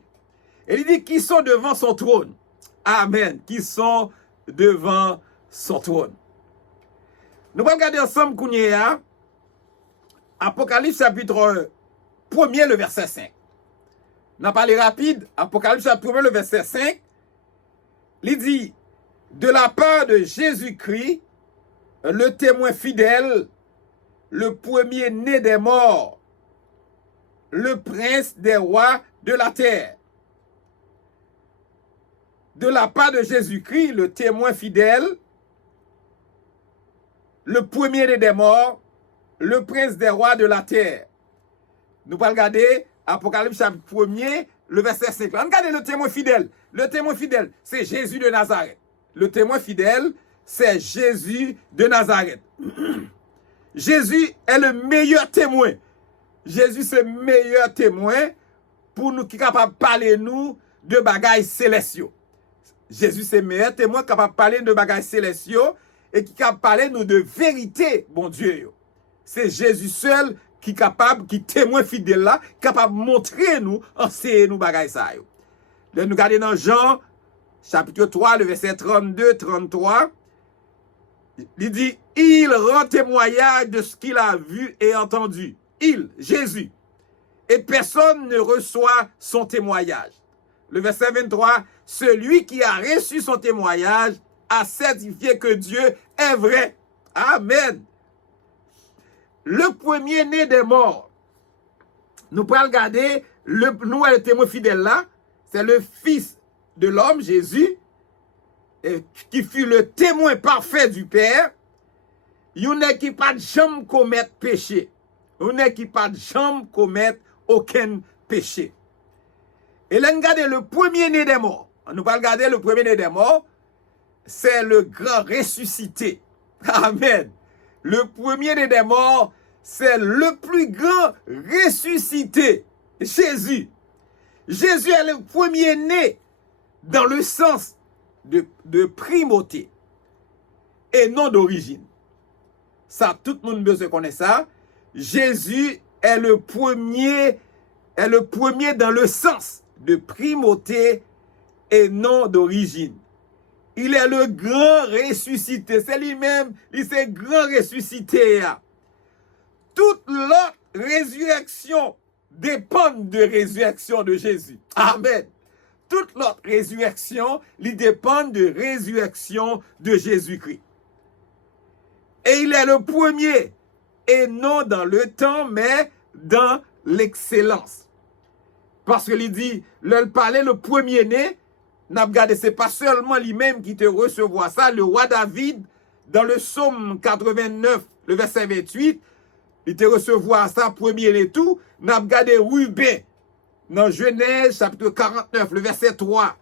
Et il dit qu'ils sont devant son trône. Amen. Qui sont devant son trône. Nous allons regarder ensemble Kounia, Apocalypse chapitre 1er, le verset 5. Nous allons parler rapide. Apocalypse chapitre 1er, le verset 5. Il dit, de la part de Jésus-Christ, le témoin fidèle, le premier-né des morts, le prince des rois de la terre. De la part de Jésus-Christ, le témoin fidèle, le premier-né des morts, le prince des rois de la terre. Nous allons regarder Apocalypse chapitre 1er, le verset 5. Regardez le témoin fidèle. Le témoin fidèle, c'est Jésus de Nazareth. Le témoin fidèle, c'est Jésus de Nazareth. Jésus est le meilleur témoin. Jésus, c'est le meilleur témoin pour nous qui est capable de parler nous de bagailles célestiaux. Jésus, c'est le meilleur témoin capable de parler de bagailles célestiaux et qui est capable de parler nous de vérité, bon Dieu. C'est Jésus seul qui est capable, qui témoin fidèle là, capable de montrer nous, enseigner nous bagailles ça. Nous regardons dans Jean, chapitre 3, le verset 32-33. Il dit, il rend témoignage de ce qu'il a vu et entendu. Il, Jésus. Et personne ne reçoit son témoignage. Le verset 23, celui qui a reçu son témoignage a certifié que Dieu est vrai. Amen. Le premier-né des morts. Nous pouvons regarder, le témoin fidèle là, c'est le Fils de l'homme, Jésus, qui fut le témoin parfait du Père. Il n'est qui pas de jamais commettre péché. Il n'est qui pas de jamais commettre aucun péché. Et là, regardez le premier-né des morts. Nous allons regarder le premier-né des morts. C'est le grand ressuscité. Amen. Le premier-né des morts, c'est le plus grand ressuscité. Jésus. Jésus est le premier-né dans le sens de primauté et non d'origine. Ça, tout le monde besoin connaître ça. Jésus est le premier dans le sens de primauté et non d'origine. Il est le grand ressuscité. C'est lui-même, il est grand ressuscité. Toute l'autre résurrection dépend de résurrection de Jésus. Amen. Toute l'autre résurrection, il dépend de résurrection de Jésus-Christ. Et il est le premier, et non dans le temps, mais dans l'excellence. Parce que il dit, le parlait le premier-né, n'a regardé, c'est pas seulement lui-même qui te recevoir ça, le roi David, dans le psaume 89, le verset 28, il te recevoir ça, premier-né tout, n'a regardé Ruben, dans Genèse, chapitre 49, le verset 3,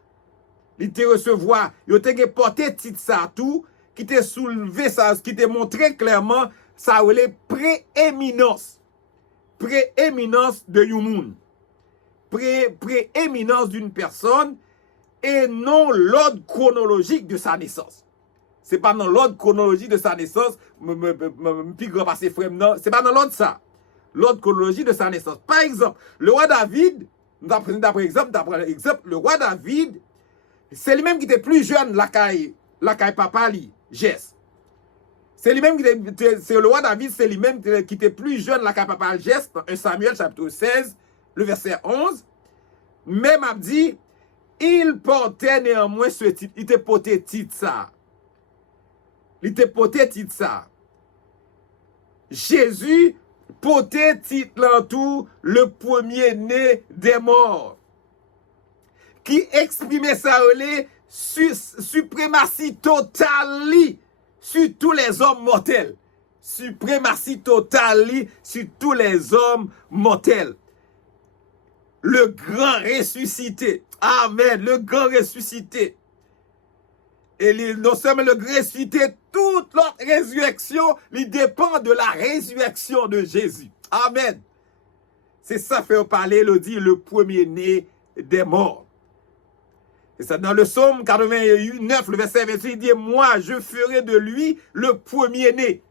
il te recevoir, il te porté titre ça tout, qui te soulevé ça, qui te montré clairement, ça les prééminence. Prééminence de Yumoun. Prééminence d'une personne et non l'ordre chronologique de sa naissance. C'est pas dans l'ordre chronologique de sa naissance, c'est pas dans l'ordre ça. L'ordre chronologique de sa naissance. Par exemple, le roi David, d'après exemple, le roi David, c'est lui-même qui était plus jeune, la caille papa li, Jess. C'est lui-même c'est le roi David, c'est lui-même qui était plus jeune, la caille papa Jess, dans 1 Samuel chapitre 16, le verset 11. Même a dit, il portait néanmoins ce titre. Il te portait titre ça. Il te portait titre ça. Jésus portait titre là tout le premier-né des morts. Qui exprimait sa relais suprématie totale sur tous les hommes mortels. Suprématie totale sur tous les hommes mortels. Le grand ressuscité. Amen. Le grand ressuscité. Et non seulement le grand ressuscité, toute notre résurrection, il dépend de la résurrection de Jésus. Amen. C'est ça fait parler, il dit, le premier-né des morts. Et ça, dans le psaume 89, le verset 28, il dit, moi, je ferai de lui le premier-né,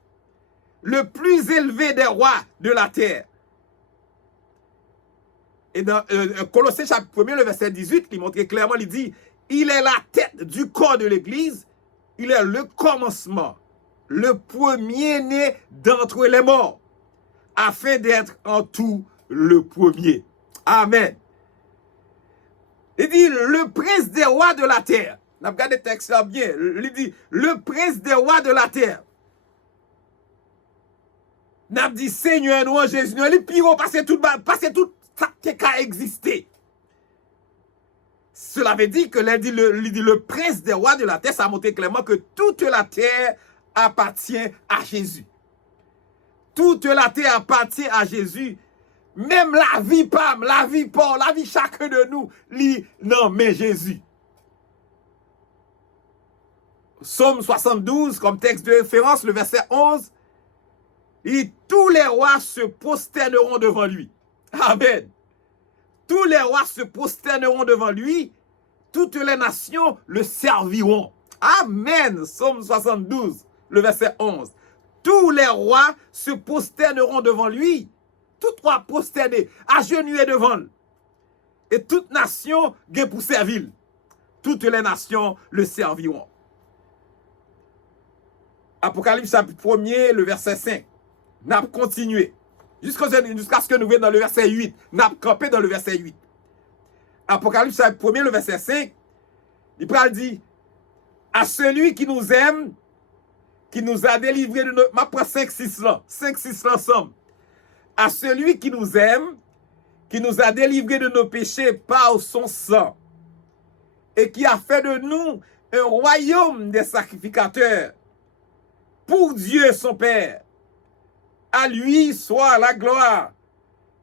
le plus élevé des rois de la terre. Et dans Colossiens chapitre 1, le verset 18, il montre clairement, il dit, il est la tête du corps de l'Église, il est le commencement, le premier-né d'entre les morts, afin d'être en tout le premier. Amen. Il dit, le prince des rois de la terre. On a regardé le texte là bien. Il dit, le prince des rois de la terre. On a dit, Seigneur, nous en Jésus, nous, il pire, passer tout ça qui a existé. Cela veut dire que le prince des rois de la terre, ça a montré clairement que toute la terre appartient à Jésus. Toute la terre appartient à Jésus. Même la vie Pam, la vie Paul, la vie chacun de nous, non mais Jésus. Psaume 72, comme texte de référence, le verset 11, et tous les rois se prosterneront devant lui. Amen. Tous les rois se prosterneront devant lui, toutes les nations le serviront. Amen. Psaume 72, le verset 11. Tous les rois se prosterneront devant lui. Tout roi prosterné, agenouillé devant lui. Et toute nation gagne pour servir. Toutes les nations le serviront. Apocalypse chapitre 1er, le verset 5. N'a continué. Jusqu'à ce que nous voyons dans le verset 8. N'a campé dans le verset 8. Apocalypse chapitre 1er, le verset 5. Il peut dire, à celui qui nous aime, qui nous a délivrés de nos... Je prends 5-6 là. 5-6 ensemble. À celui qui nous aime, qui nous a délivrés de nos péchés par son sang, et qui a fait de nous un royaume des sacrificateurs, pour Dieu son Père. À lui soit la gloire,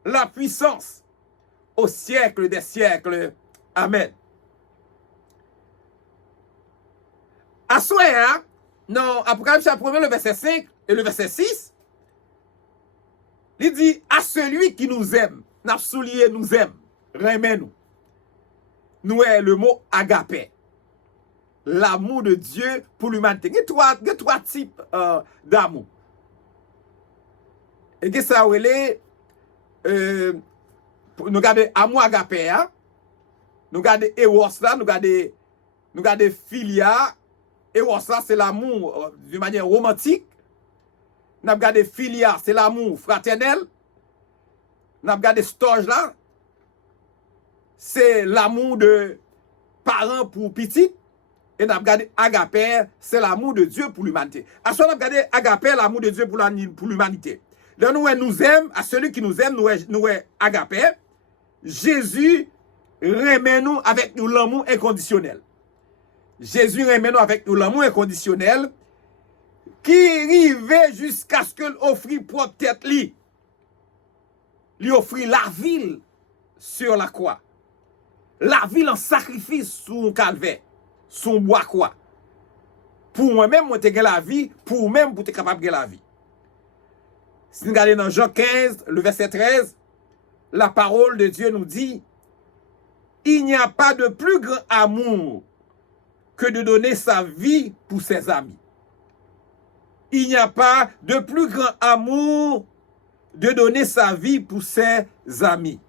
la puissance, au siècle des siècles. Amen. À soi, dans Apocalypse chapitre 1, le verset 5 et le verset 6, il dit, à celui qui nous aime, n'a soulié nous aime, remets-nous. Nous est le mot agapé. L'amour de Dieu pour l'humanité. Il y a trois types d'amour. Et que ça relève, nous regardons amour agapé, hein? Nous regardons eros là, nous regardons philia. Eros là, c'est l'amour de manière romantique. Nous avons regardé filia, c'est l'amour fraternel. Nous avons regardé storge là, c'est l'amour de parents pour petits. Et nous avons regardé agapé, c'est l'amour de Dieu pour l'humanité. À ce moment, nous avons regardé agapé, l'amour de Dieu pour l'humanité. Là, nous aime, à celui qui nous aime, nous est agapé. Jésus remet nous avec nous l'amour inconditionnel. Jésus remet nous avec nous l'amour inconditionnel. Qui rivait jusqu'à ce qu'il offre propre tête lui. Lui offre la ville sur la croix. La ville en sacrifice sous un calvaire, sous un bois quoi. Pour moi-même, moi, j'ai la vie, pour même, pour être capable de la vie. Si nous regardons dans Jean 15, le verset 13, la parole de Dieu nous dit, il n'y a pas de plus grand amour que de donner sa vie pour ses amis. Il n'y a pas de plus grand amour de donner sa vie pour ses amis.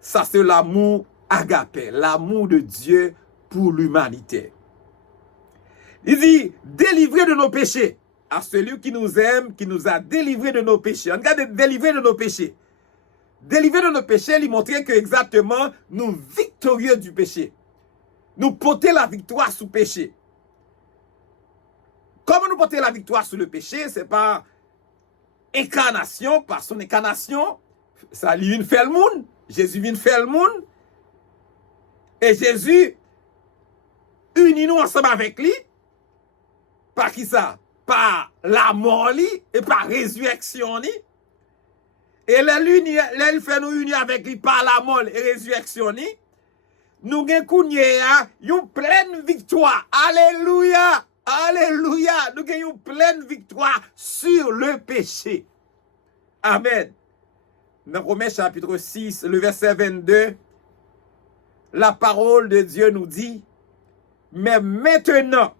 Ça, c'est l'amour agapé, l'amour de Dieu pour l'humanité. Il dit, délivrez de nos péchés. À celui qui nous aime, qui nous a délivrés de nos péchés. On regarde, délivrés de nos péchés. Délivré de nos péchés, il montrait que exactement nous victorieux du péché. Nous porter la victoire sur le péché. Comment nous porter la victoire sur le péché? C'est par incarnation, par son incarnation. Ça lui vient faire le monde. Jésus vient faire le monde. Et Jésus unit nous ensemble avec lui. Par qui ça? Par la mort lui et par résurrection lui. Et là, il fait nous unir avec lui par la mort et résurrection lui. Nous avons une pleine victoire. Alléluia! Alléluia! Nous avons une pleine victoire sur le péché. Amen. Dans Romains chapitre 6, le verset 22, la parole de Dieu nous dit, mais maintenant,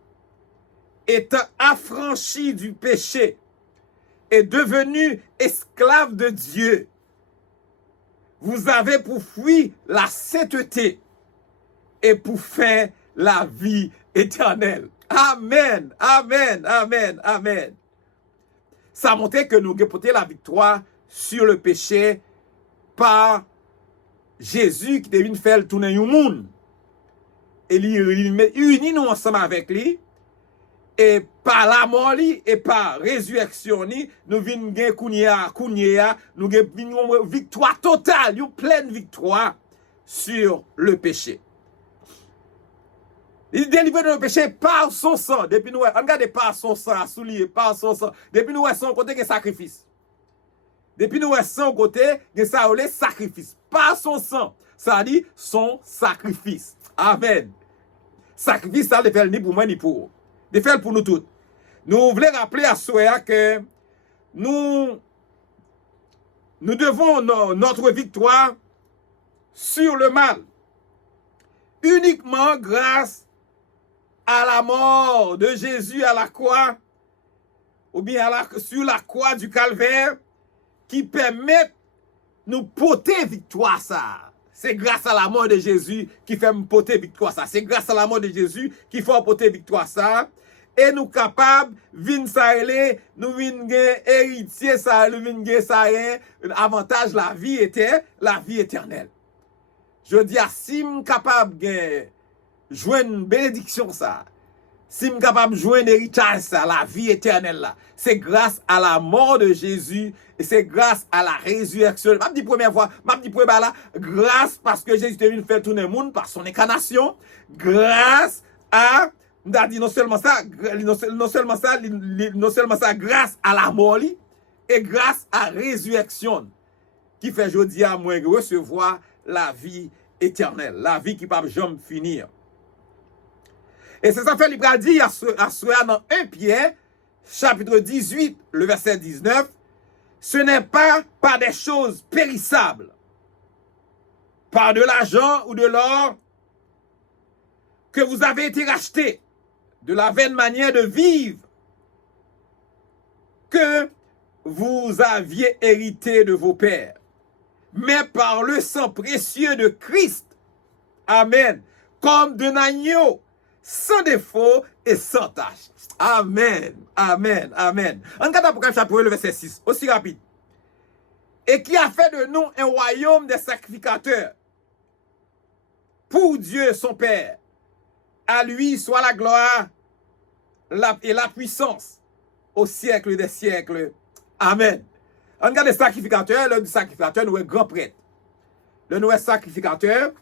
étant affranchi du péché et devenu esclave de Dieu, vous avez pour fruit la sainteté et pour fin la vie éternelle. Amen, amen, amen, amen. Ça montre que nous avons porté la victoire sur le péché par Jésus qui devine faire tourner le monde. Et il unit nous ensemble avec lui. Et par la mort et par résurrection, nous venons gagner nous avons une victoire totale, une pleine victoire sur le péché. Il délivre de nos péchés par son sang. Depuis nous, regardez par son sang, soulier, par son sang. Depuis nous, son côté que sacrifice. Depuis nous, son côté que ça a sacrifice. Par son sang. Ça dit son sacrifice. Amen. Sacrifice, ça ne fait ni pour moi ni pour vous. De faire pour nous tous. Nous voulons rappeler à Soya que nous devons notre victoire sur le mal. Uniquement grâce à la mort de Jésus à la croix, ou bien sur la croix du calvaire, qui permet nous porter victoire ça. C'est grâce à la mort de Jésus qui fait nous porter victoire ça. C'est grâce à la mort de Jésus qui fait porter victoire ça. Et nous capables, vin ça nous vin héritier ça, nous vin ça avantage la vie éternelle. Je dis à si nous capable de joindre une bénédiction ça, si nous capable de joindre héritage ça, la vie éternelle là, c'est grâce à la mort de Jésus et c'est grâce à la résurrection. Je dis première fois, je dis première là, grâce parce que Jésus est venu faire tourner le monde par son incarnation, grâce à non seulement ça, grâce à la mort et grâce à la résurrection qui fait aujourd'hui à moi recevoir la vie éternelle, la vie qui ne peut jamais finir. Et c'est ça fait l'Ibra dit à cela dans 1 Pierre, chapitre 18, le verset 19, ce n'est pas par des choses périssables, par de l'argent ou de l'or, que vous avez été rachetés de la vaine manière de vivre que vous aviez hérité de vos pères, mais par le sang précieux de Christ, amen, comme d'un agneau, sans défaut et sans tache. Amen, amen, amen. En regarde Apocalypse chapitre 1, le verset 6, aussi rapide. Et qui a fait de nous un royaume des sacrificateurs pour Dieu son Père. À lui soit la gloire et la puissance au siècle des siècles. Amen. On regarde les sacrificateurs, le sacrificateur nous est grand prêtre. Le nouveau sacrificateur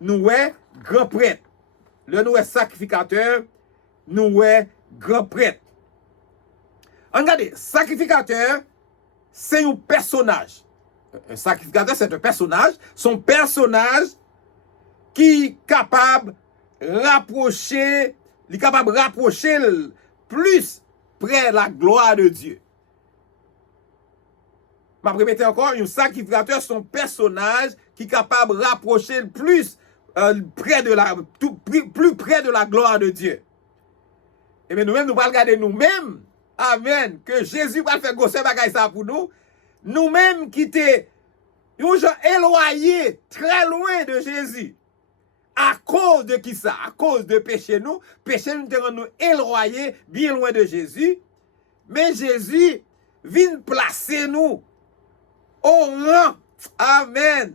nous est grand prêtre. Le nouveau sacrificateur nous est grand prêtre. Regardez, sacrificateur, c'est un personnage. Un sacrificateur, c'est un personnage. Son personnage qui est capable rapprocher plus près de la gloire de Dieu. Je vais répéter encore, un sacrificateur, son personnage qui est capable de rapprocher plus près de la gloire de Dieu. Et bien nous-mêmes, nous allons regarder nous-mêmes, amen, que Jésus va faire gosser bagaille ça pour nous. Nous-mêmes qui étaient éloignés très loin de Jésus. À cause de qui ça? À cause de péché nous nous éloignés bien loin de Jésus. Mais Jésus vient placer nous au rang Amen.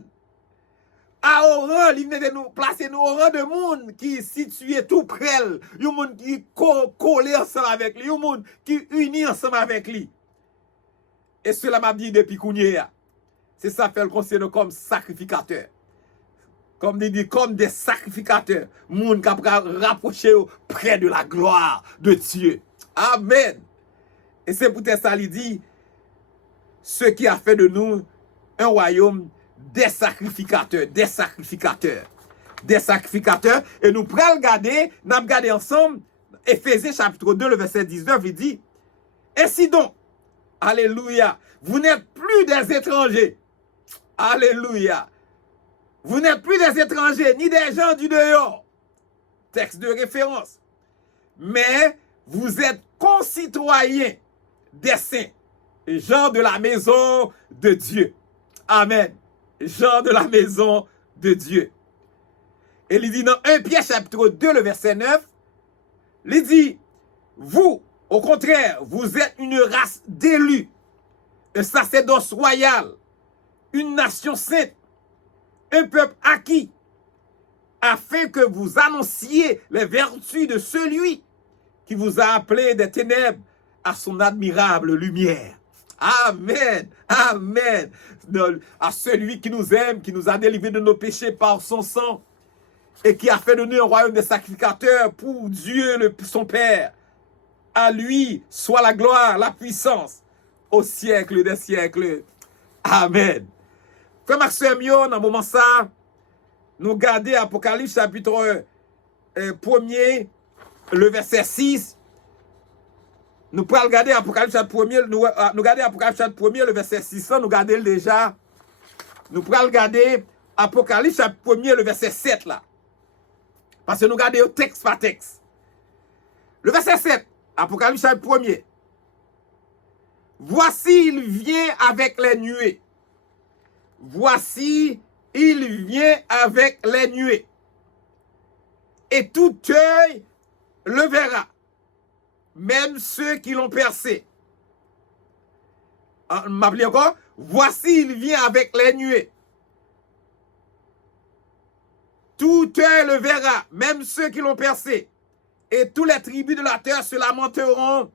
À au rang, il venait de nous placer nous au rang de monde qui est situé tout près, un monde qui collé ensemble avec lui, un monde qui uni ensemble avec lui. Et cela m'a dit depuis Kounia. C'est ça fait le conseil comme sacrificateur. Comme dit, comme des sacrificateurs. Monde qui a rapproché près de la gloire de Dieu. Amen. Et c'est peut-être ça, il dit, ce qui a fait de nous un royaume des sacrificateurs, des sacrificateurs, des sacrificateurs. Et nous prenons regarder, nous allons regarder ensemble, Éphésiens chapitre 2, le verset 19, il dit, ainsi donc, alléluia, vous n'êtes plus des étrangers. Alléluia. Vous n'êtes plus des étrangers, ni des gens du dehors. Texte de référence. Mais vous êtes concitoyens des saints, gens de la maison de Dieu. Amen. Gens de la maison de Dieu. Et il dit dans 1 Pierre chapitre 2, le verset 9, il dit, vous, au contraire, vous êtes une race d'élus, un sacerdoce royal, une nation sainte, un peuple acquis, afin que vous annonciez les vertus de celui qui vous a appelé des ténèbres à son admirable lumière. Amen, amen. À celui qui nous aime, qui nous a délivrés de nos péchés par son sang et qui a fait de nous un royaume de sacrificateurs pour Dieu, son Père. À lui soit la gloire, la puissance au siècle des siècles. Amen. Frère Maxime, dans un moment ça, nous gardons Apocalypse chapitre 1er, le verset 6. Nous pouvons regarder Apocalypse chapitre 1er, nous regardons Apocalypse chapitre 1er, le verset 600, nous regardons déjà. Nous pouvons regarder Apocalypse chapitre 1er, le verset 7 là. Parce que nous regardons texte par texte. Le verset 7, Apocalypse chapitre 1er. Voici, il vient avec les nuées. Voici, il vient avec les nuées. Et tout œil le verra, même ceux qui l'ont percé. M'appelez encore? Voici, il vient avec les nuées. Tout œil le verra, même ceux qui l'ont percé. Et tous les tribus de la terre se lamenteront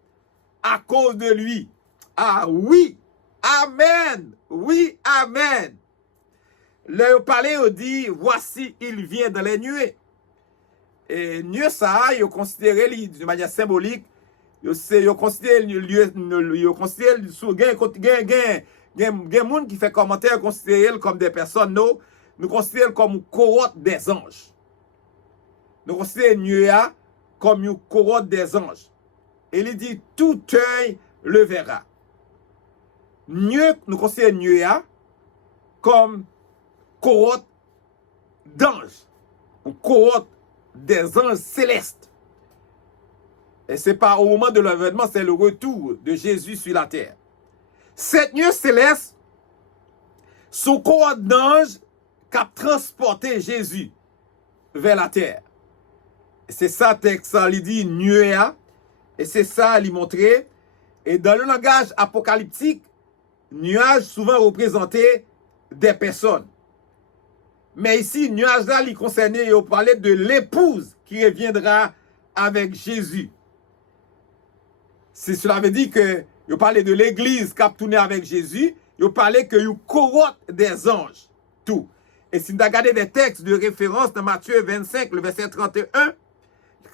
à cause de lui. Ah oui, amen, oui, amen. Le palais dit, voici, il vient dans les nuées. Et nuées ça, il considéré de manière symbolique, il considère sous gen moun qui fait commentaire considérer comme des personnes nous considérons comme cohorte des anges. Nous considérons nuées comme une cohorte des anges. Et il dit tout œil le verra. Nous considérons nuées comme cohorte d'anges, une cohorte des anges célestes. Et c'est pas au moment de l'avènement, c'est le retour de Jésus sur la terre. Cette nuée céleste, son cohorte d'anges qui a transporté Jésus vers la terre. C'est ça, texte, il dit nuée, et c'est ça, il montrait. Et dans le langage apocalyptique, nuage souvent représentait des personnes. Mais ici, nuage là, il concernait, il parlait de l'épouse qui reviendra avec Jésus. C'est cela veut dire que il parlait de l'église qui a tourné avec Jésus, il parlait que il cohorte des anges, tout. Et si nous regardons des textes de référence dans Matthieu 25, le verset 31,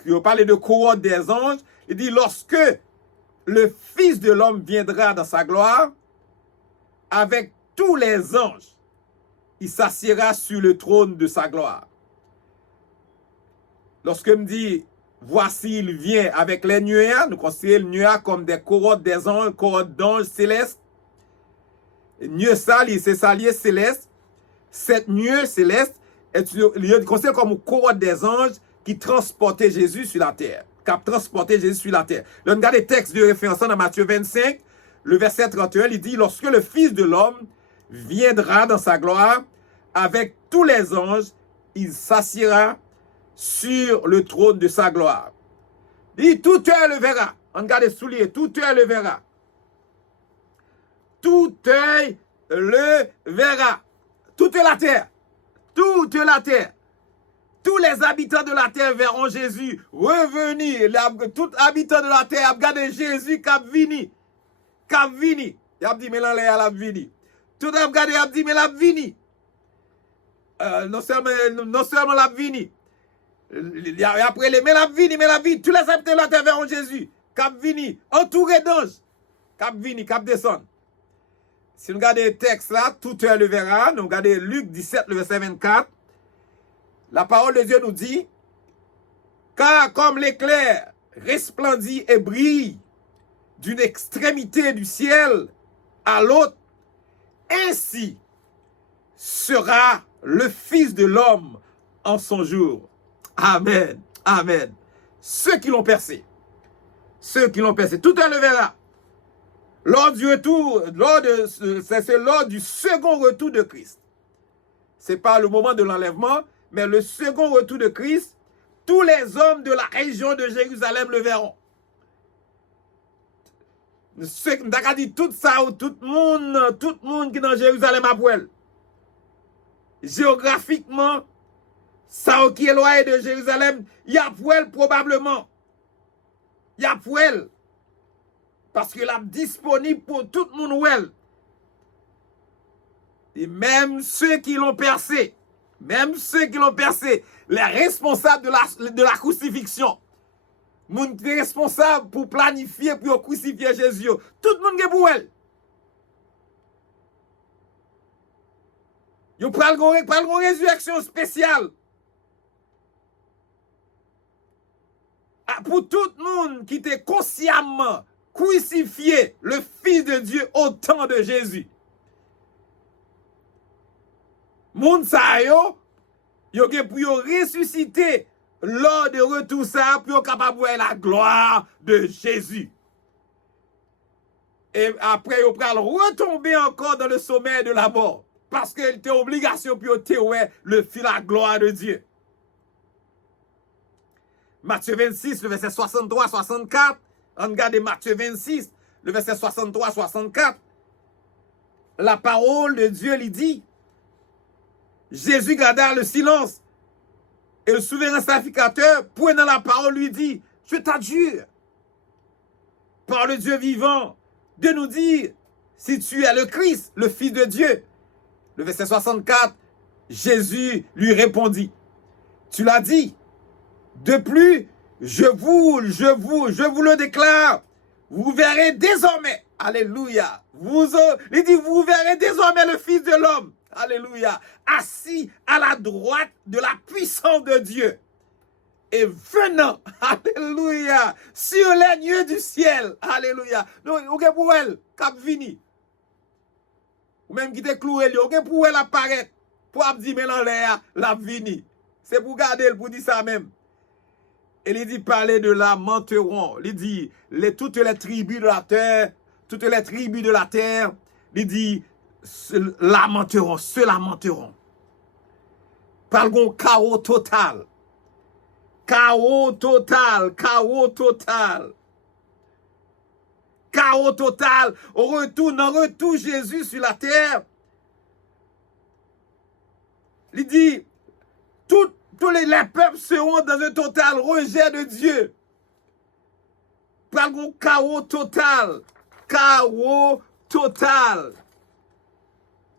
il parlait de cohorte des anges, il dit lorsque le Fils de l'homme viendra dans sa gloire, avec tous les anges, il s'assiera sur le trône de sa gloire. Lorsque me dit, voici, il vient avec les nuées, nous considérons les nuées comme des cohortes des anges, cohortes d'anges célestes. Nuée salier, c'est salier céleste. Cette nuée céleste est considérée comme une cohorte des anges qui transportait Jésus sur la terre. Qui a transporté Jésus sur la terre. Là, on regarde les textes de référence dans Matthieu 25, le verset 31, il dit, lorsque le Fils de l'homme viendra dans sa gloire, avec tous les anges, il s'assiera sur le trône de sa gloire. Il dit, tout œil le verra. On regarde les souliers, tout œil le verra. Tout œil le verra. toute la terre, toute la terre, tous les habitants de la terre verront Jésus revenir. Tout habitant de la terre a regardé Jésus qui a vini. Il a dit, mais là, il a vini. Tout a regardé, il a dit, mais il a vini. Non seulement la vini. Après, mais la vini. Tous les habitants de la terre verront Jésus. Cap vini, entouré d'anges. Cap vini, cap descend. Si nous regardons le texte là, tout le verra. Nous regardons Luc 17, le verset 24. La parole de Dieu nous dit, car comme l'éclair resplendit et brille d'une extrémité du ciel à l'autre, ainsi sera le Fils de l'homme en son jour. Amen. Amen. Ceux qui l'ont percé, tout le verra. Lors du retour, c'est lors du second retour de Christ. Ce n'est pas le moment de l'enlèvement, mais le second retour de Christ, tous les hommes de la région de Jérusalem le verront. D'accord, dit tout ça, tout le monde qui est dans Jérusalem après. Géographiquement, ça qui est loin de Jérusalem, il y a pour probablement. Il y a pour elle. Parce qu'il est disponible pour tout le monde. Et même ceux qui l'ont percé, les responsables de la crucifixion, les responsables pour planifier, pour crucifier Jésus, tout le monde est pour elle. Ils prennent une résurrection spéciale. Pour tout le monde qui était consciemment crucifié le Fils de Dieu au temps de Jésus. Moun sa yo pour ressusciter lors de retour ça pour capable voir la gloire de Jésus. Et après yo pral retomber encore dans le sommeil de la mort parce qu'il était obligation pour te ouais le fil la gloire de Dieu. Matthieu 26 le verset 63 64, on regarde Matthieu 26 le verset 63 64. La parole de Dieu lui dit, Jésus garda le silence. Et le souverain sacrificateur, prenant la parole, lui dit, je t'adjure, par le Dieu vivant, de nous dire si tu es le Christ, le Fils de Dieu. Le verset 64, Jésus lui répondit, tu l'as dit. De plus, je vous le déclare, vous verrez désormais, alléluia, il dit, vous verrez désormais le Fils de l'homme, alléluia, assis à la droite de la puissance de Dieu et venant, alléluia, sur les nuées du ciel, alléluia. Donc, ok pour elle, cap vini, ou même qui te cloué, ok pour elle apparaître, pour dire, mais dans l'air, la vini. C'est pour garder, pour dire ça même. Et il dit, parler de lamenteront. Il dit, toutes les tribus de la terre, il dit, se lamenteront. Parlons chaos total. Chaos total. On retourne Jésus sur la terre. Il dit, tous les peuples seront dans un total rejet de Dieu. Parlons chaos total.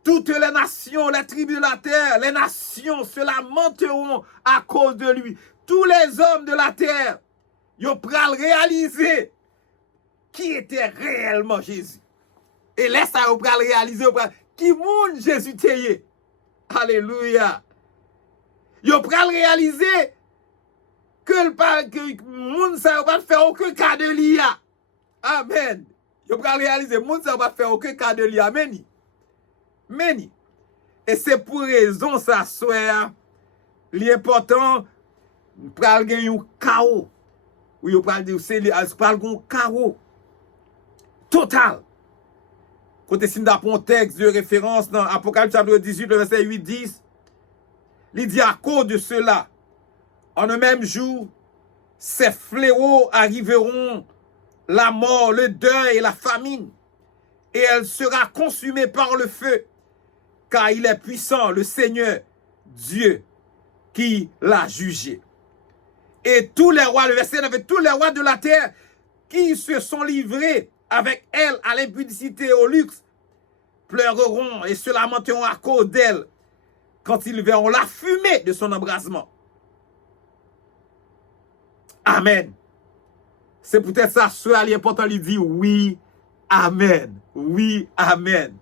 Toutes les nations, les tribus de la terre, les nations se lamenteront à cause de lui. Tous les hommes de la terre, ils pourront réaliser qui était réellement Jésus. Et là, ça, ils pourront réaliser qui monde Jésus était. Alléluia. Ils pourront réaliser que le monde ça va faire aucun cas de l'IA. Amen. Ils pourront réaliser que le monde ça va faire aucun cas de l'IA. Amen. Many. Et c'est pour raison ça soit l'important pral gen un chaos. Oui, on parle de c'est pral un chaos total. Côté si nous avons un texte de référence dans Apocalypse chapitre 18 le verset 8-10, il dit à cause de cela en un même jour ces fléaux arriveront, la mort, le deuil et la famine, et elle sera consumée par le feu. car il est puissant, le Seigneur Dieu qui l'a jugé. Et tous les rois, le verset 9, tous les rois de la terre qui se sont livrés avec elle à l'impudicité et au luxe, pleureront et se lamenteront à cause d'elle quand ils verront la fumée de son embrasement. Amen. C'est peut-être ça, cela est important, il dit oui, amen. Oui, amen.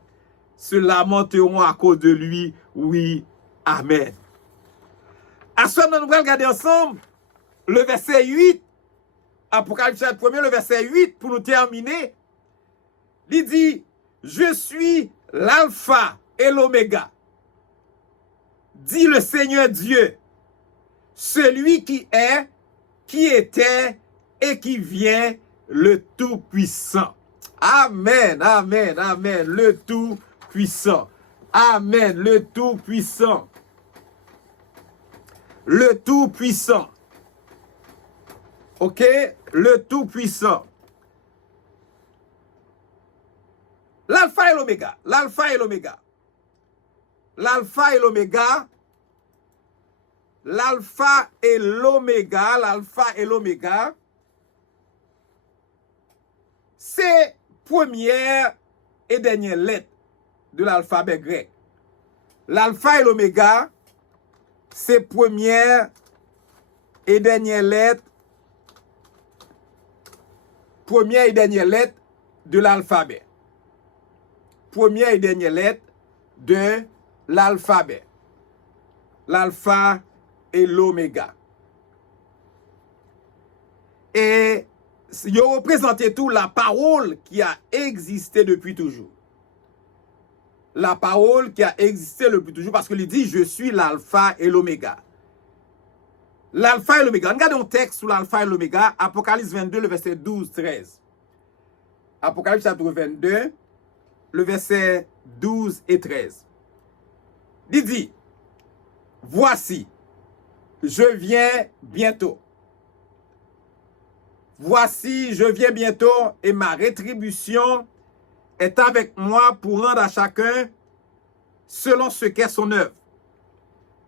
Se lamenteront à cause de lui, oui, amen. À ce moment, nous allons regarder ensemble le verset 8, Apocalypse 1, le verset 8, pour nous terminer. Il dit, je suis l'alpha et l'oméga, dit le Seigneur Dieu, celui qui est, qui était et qui vient, le Tout-Puissant. Amen, amen, amen, le Tout-Puissant. Amen, le Tout-Puissant. Le Tout-Puissant. Ok? Le Tout-Puissant. L'alpha et l'oméga. L'alpha et l'oméga. L'alpha et l'oméga. L'alpha et l'oméga. L'alpha et l'oméga. C'est première et dernière lettre de l'alphabet grec. L'alpha et l'oméga, c'est première et dernière lettre. Première et dernière lettre de l'alphabet. Première et dernière lettre de l'alphabet. L'alpha et l'oméga. Et il représente tout la parole qui a existé depuis toujours. La parole qui a existé depuis toujours, parce qu'il dit, je suis l'alpha et l'oméga. L'alpha et l'oméga. Regardez un texte sur l'alpha et l'oméga, Apocalypse 22, le verset 12-13. Apocalypse chapitre 22, le verset 12 et 13. Il dit, voici, je viens bientôt. Voici, je viens bientôt et ma rétribution est avec moi pour rendre à chacun selon ce qu'est son œuvre.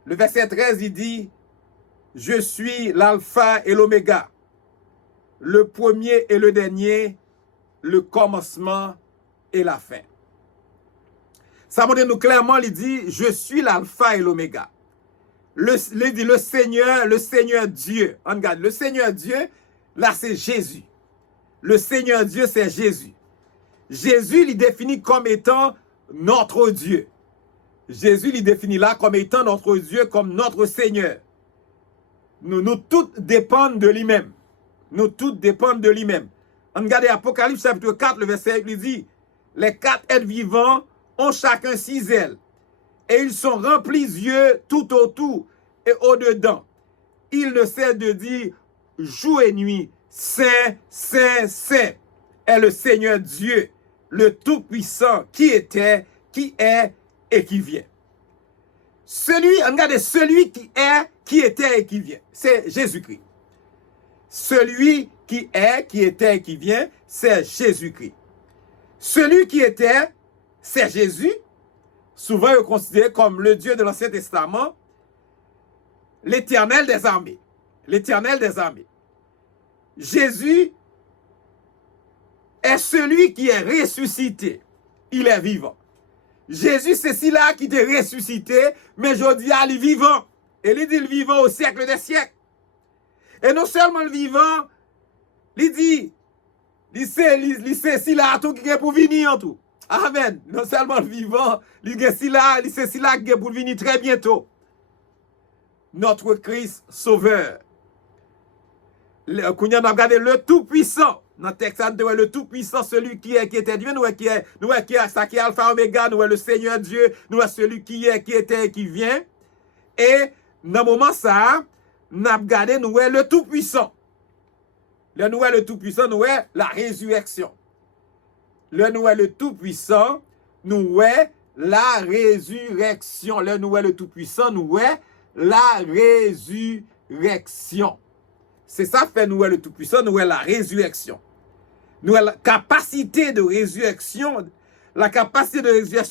Le verset 13, il dit, je suis l'alpha et l'oméga, le premier et le dernier, le commencement et la fin. Ça montre nous clairement, il dit, je suis l'alpha et l'oméga. Le Seigneur Dieu. On regarde, le Seigneur Dieu, là c'est Jésus. Le Seigneur Dieu, c'est Jésus. Jésus, il définit comme étant notre Dieu. Jésus, il définit là comme étant notre Dieu, comme notre Seigneur. Nous tous dépendons de lui-même. Nous tous dépendons de lui-même. On regarde Apocalypse chapitre 4, le verset 8, il dit, les 4 êtres vivants ont chacun 6 ailes, et ils sont remplis d'yeux tout autour et au-dedans. Ils ne cessent de dire jour et nuit, Saint, Saint, Saint est le Seigneur Dieu, le Tout-Puissant, qui était, qui est et qui vient. Regardez, celui qui est, qui était et qui vient, c'est Jésus-Christ. Celui qui est, qui était et qui vient, c'est Jésus-Christ. Celui qui était, c'est Jésus, souvent considéré comme le Dieu de l'Ancien Testament, l'Éternel des armées. L'Éternel des armées. Jésus est celui qui est ressuscité. Il est vivant. Jésus, c'est celui-là qui est ressuscité, mais je dis, il est vivant. Et il dit, le vivant au siècle des siècles. Et non seulement le vivant, il dit, il sait si là tout qui est pour venir en tout. Amen. Non seulement le vivant, il sait si là qui est pour venir très bientôt. Notre Christ Sauveur. Quand on a regardé le Tout-Puissant, dans le texte, le Tout-Puissant, celui qui est, qui était Dieu, nous qui est Alpha Oméga, nous est le Seigneur Dieu, nous est celui qui est, qui était et qui vient. Et dans le moment ça, nous avons regardé, nous est le Tout-Puissant. Nous est le Tout-Puissant, nous est la résurrection. Nous est le Tout-Puissant, nous est la résurrection. Nous est le Tout-Puissant, nous est la résurrection. C'est ça fait nous est le Tout-Puissant, nous est la résurrection. Nous est la capacité de résurrection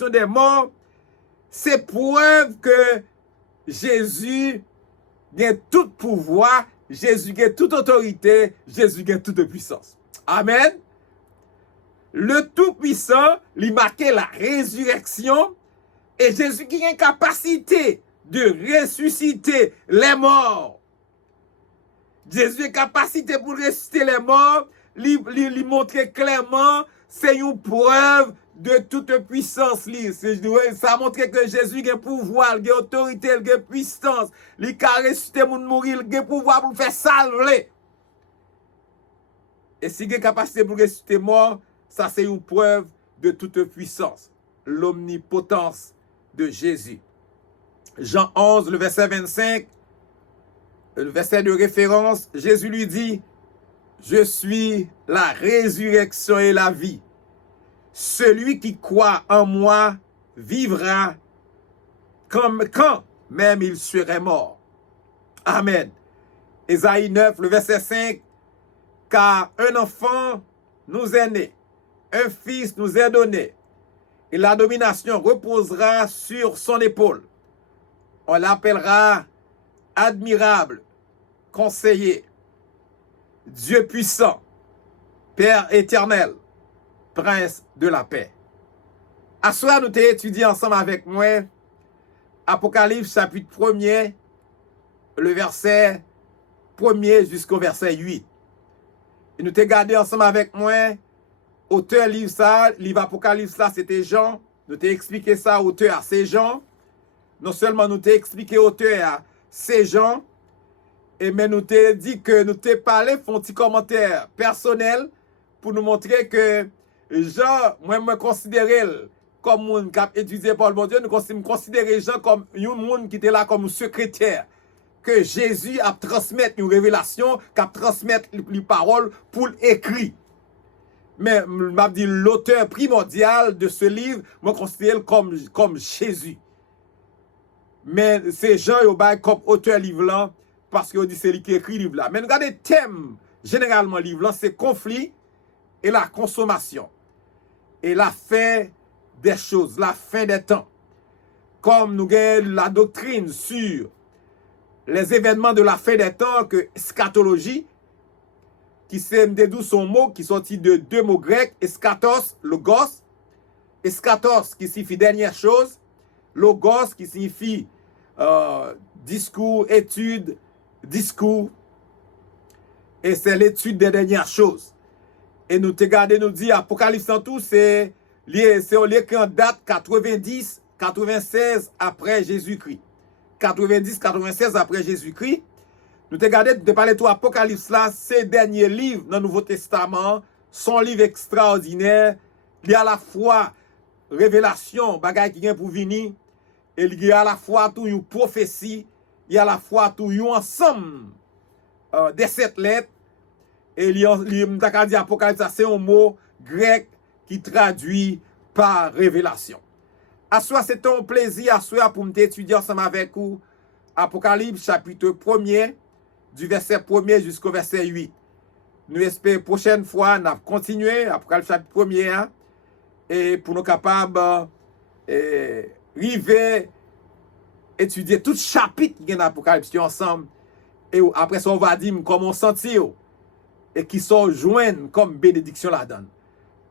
des morts c'est preuve que Jésus a tout pouvoir, Jésus a toute autorité, Jésus a toute puissance. Amen. Le Tout-Puissant, lui marquait la résurrection et Jésus qui a une capacité de ressusciter les morts. Jésus a une capacité pour ressusciter les morts, lui montrer clairement, c'est une preuve de toute puissance. Ça montre que Jésus a un pouvoir, il a autorité, il a puissance. Il a ressuscité moun mourir, il a pouvoir pour faire salver. Et si il a capacité pour ressusciter mort, ça c'est une preuve de toute puissance. L'omnipotence de Jésus. Jean 11, le verset 25, le verset de référence, Jésus lui dit, je suis la résurrection et la vie. Celui qui croit en moi vivra comme quand même il serait mort. Amen. Ésaïe 9, le verset 5, car un enfant nous est né, un fils nous est donné, et la domination reposera sur son épaule. On l'appellera admirable, conseiller, Dieu puissant, Père éternel, Prince de la paix. À ce soir, nous t'ai étudié ensemble avec moi Apocalypse chapitre 1er, le verset 1er jusqu'au verset 8. Et nous t'ai gardé ensemble avec moi, auteur livre ça, livre Apocalypse là, c'était Jean. Nous t'ai expliqué ça, auteur, c'est Jean. Non seulement nous t'ai expliqué auteur, c'est Jean, mais nous t'ai dit que nous t'ai parlé, font un petit commentaire personnel pour nous montrer que Jean, moi, me considérais comme moun qui a étudié par le bon Dieu, nous considérer Jean comme un monde qui était là comme secrétaire. Que Jésus a transmettre une révélation, qui a transmettre les paroles pour l'écrit. Mais m'a dit l'auteur primordial de ce livre, moi considère comme Jésus. Mais c'est Jean Yobay comme auteur livre là, parce que dit c'est lui qui écrit livre là. Mais regardez le thème généralement livre là, c'est conflit et la consommation. Et la fin des choses, la fin des temps. Comme nous avons la doctrine sur les événements de la fin des temps, que eschatologie, qui c'est d'où son mot, qui sortit de deux mots grecs, eschatos, logos, eschatos qui signifie dernière chose, logos qui signifie discours, étude, discours, et c'est l'étude des dernières choses. Et nous te gardons, nous dit Apocalypse en tout, c'est lié en date 90, 96 après Jésus-Christ. 90, 96 après Jésus-Christ. Nous te gardons de parler tout Apocalypse là, ces derniers livres dans le Nouveau Testament, son livre extraordinaire. Il y a à la fois révélation, bagaille qui vient pour venir, et il y a à la fois tout une prophétie, il y a à la fois tout un ensemble des 7 lettres. Et dit Apocalypse, c'est un mot grec qui traduit par révélation. À soi, c'est un plaisir à soi pour m'étudier ensemble avec vous. Apocalypse, chapitre 1er, du verset 1er jusqu'au verset 8. Nous espérons prochaine fois, nous continuer Apocalypse, chapitre 1er, hein, et pour nous capables arriver étudier tout chapitre qui est dans l'Apocalypse ensemble. Et après ça, on va dire comment on sentit. Et qui sont joints comme bénédiction là-dedans.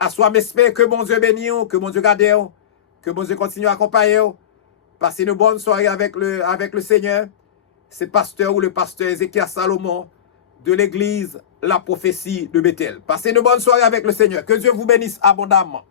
À soi, j'espère que mon Dieu bénisse, que mon Dieu garde, que mon Dieu continue à accompagner. Passez une bonne soirée avec le Seigneur. C'est pasteur ou le pasteur Ézéchiel Salomon de l'église La Prophétie de Bethel. Passez une bonne soirée avec le Seigneur. Que Dieu vous bénisse abondamment.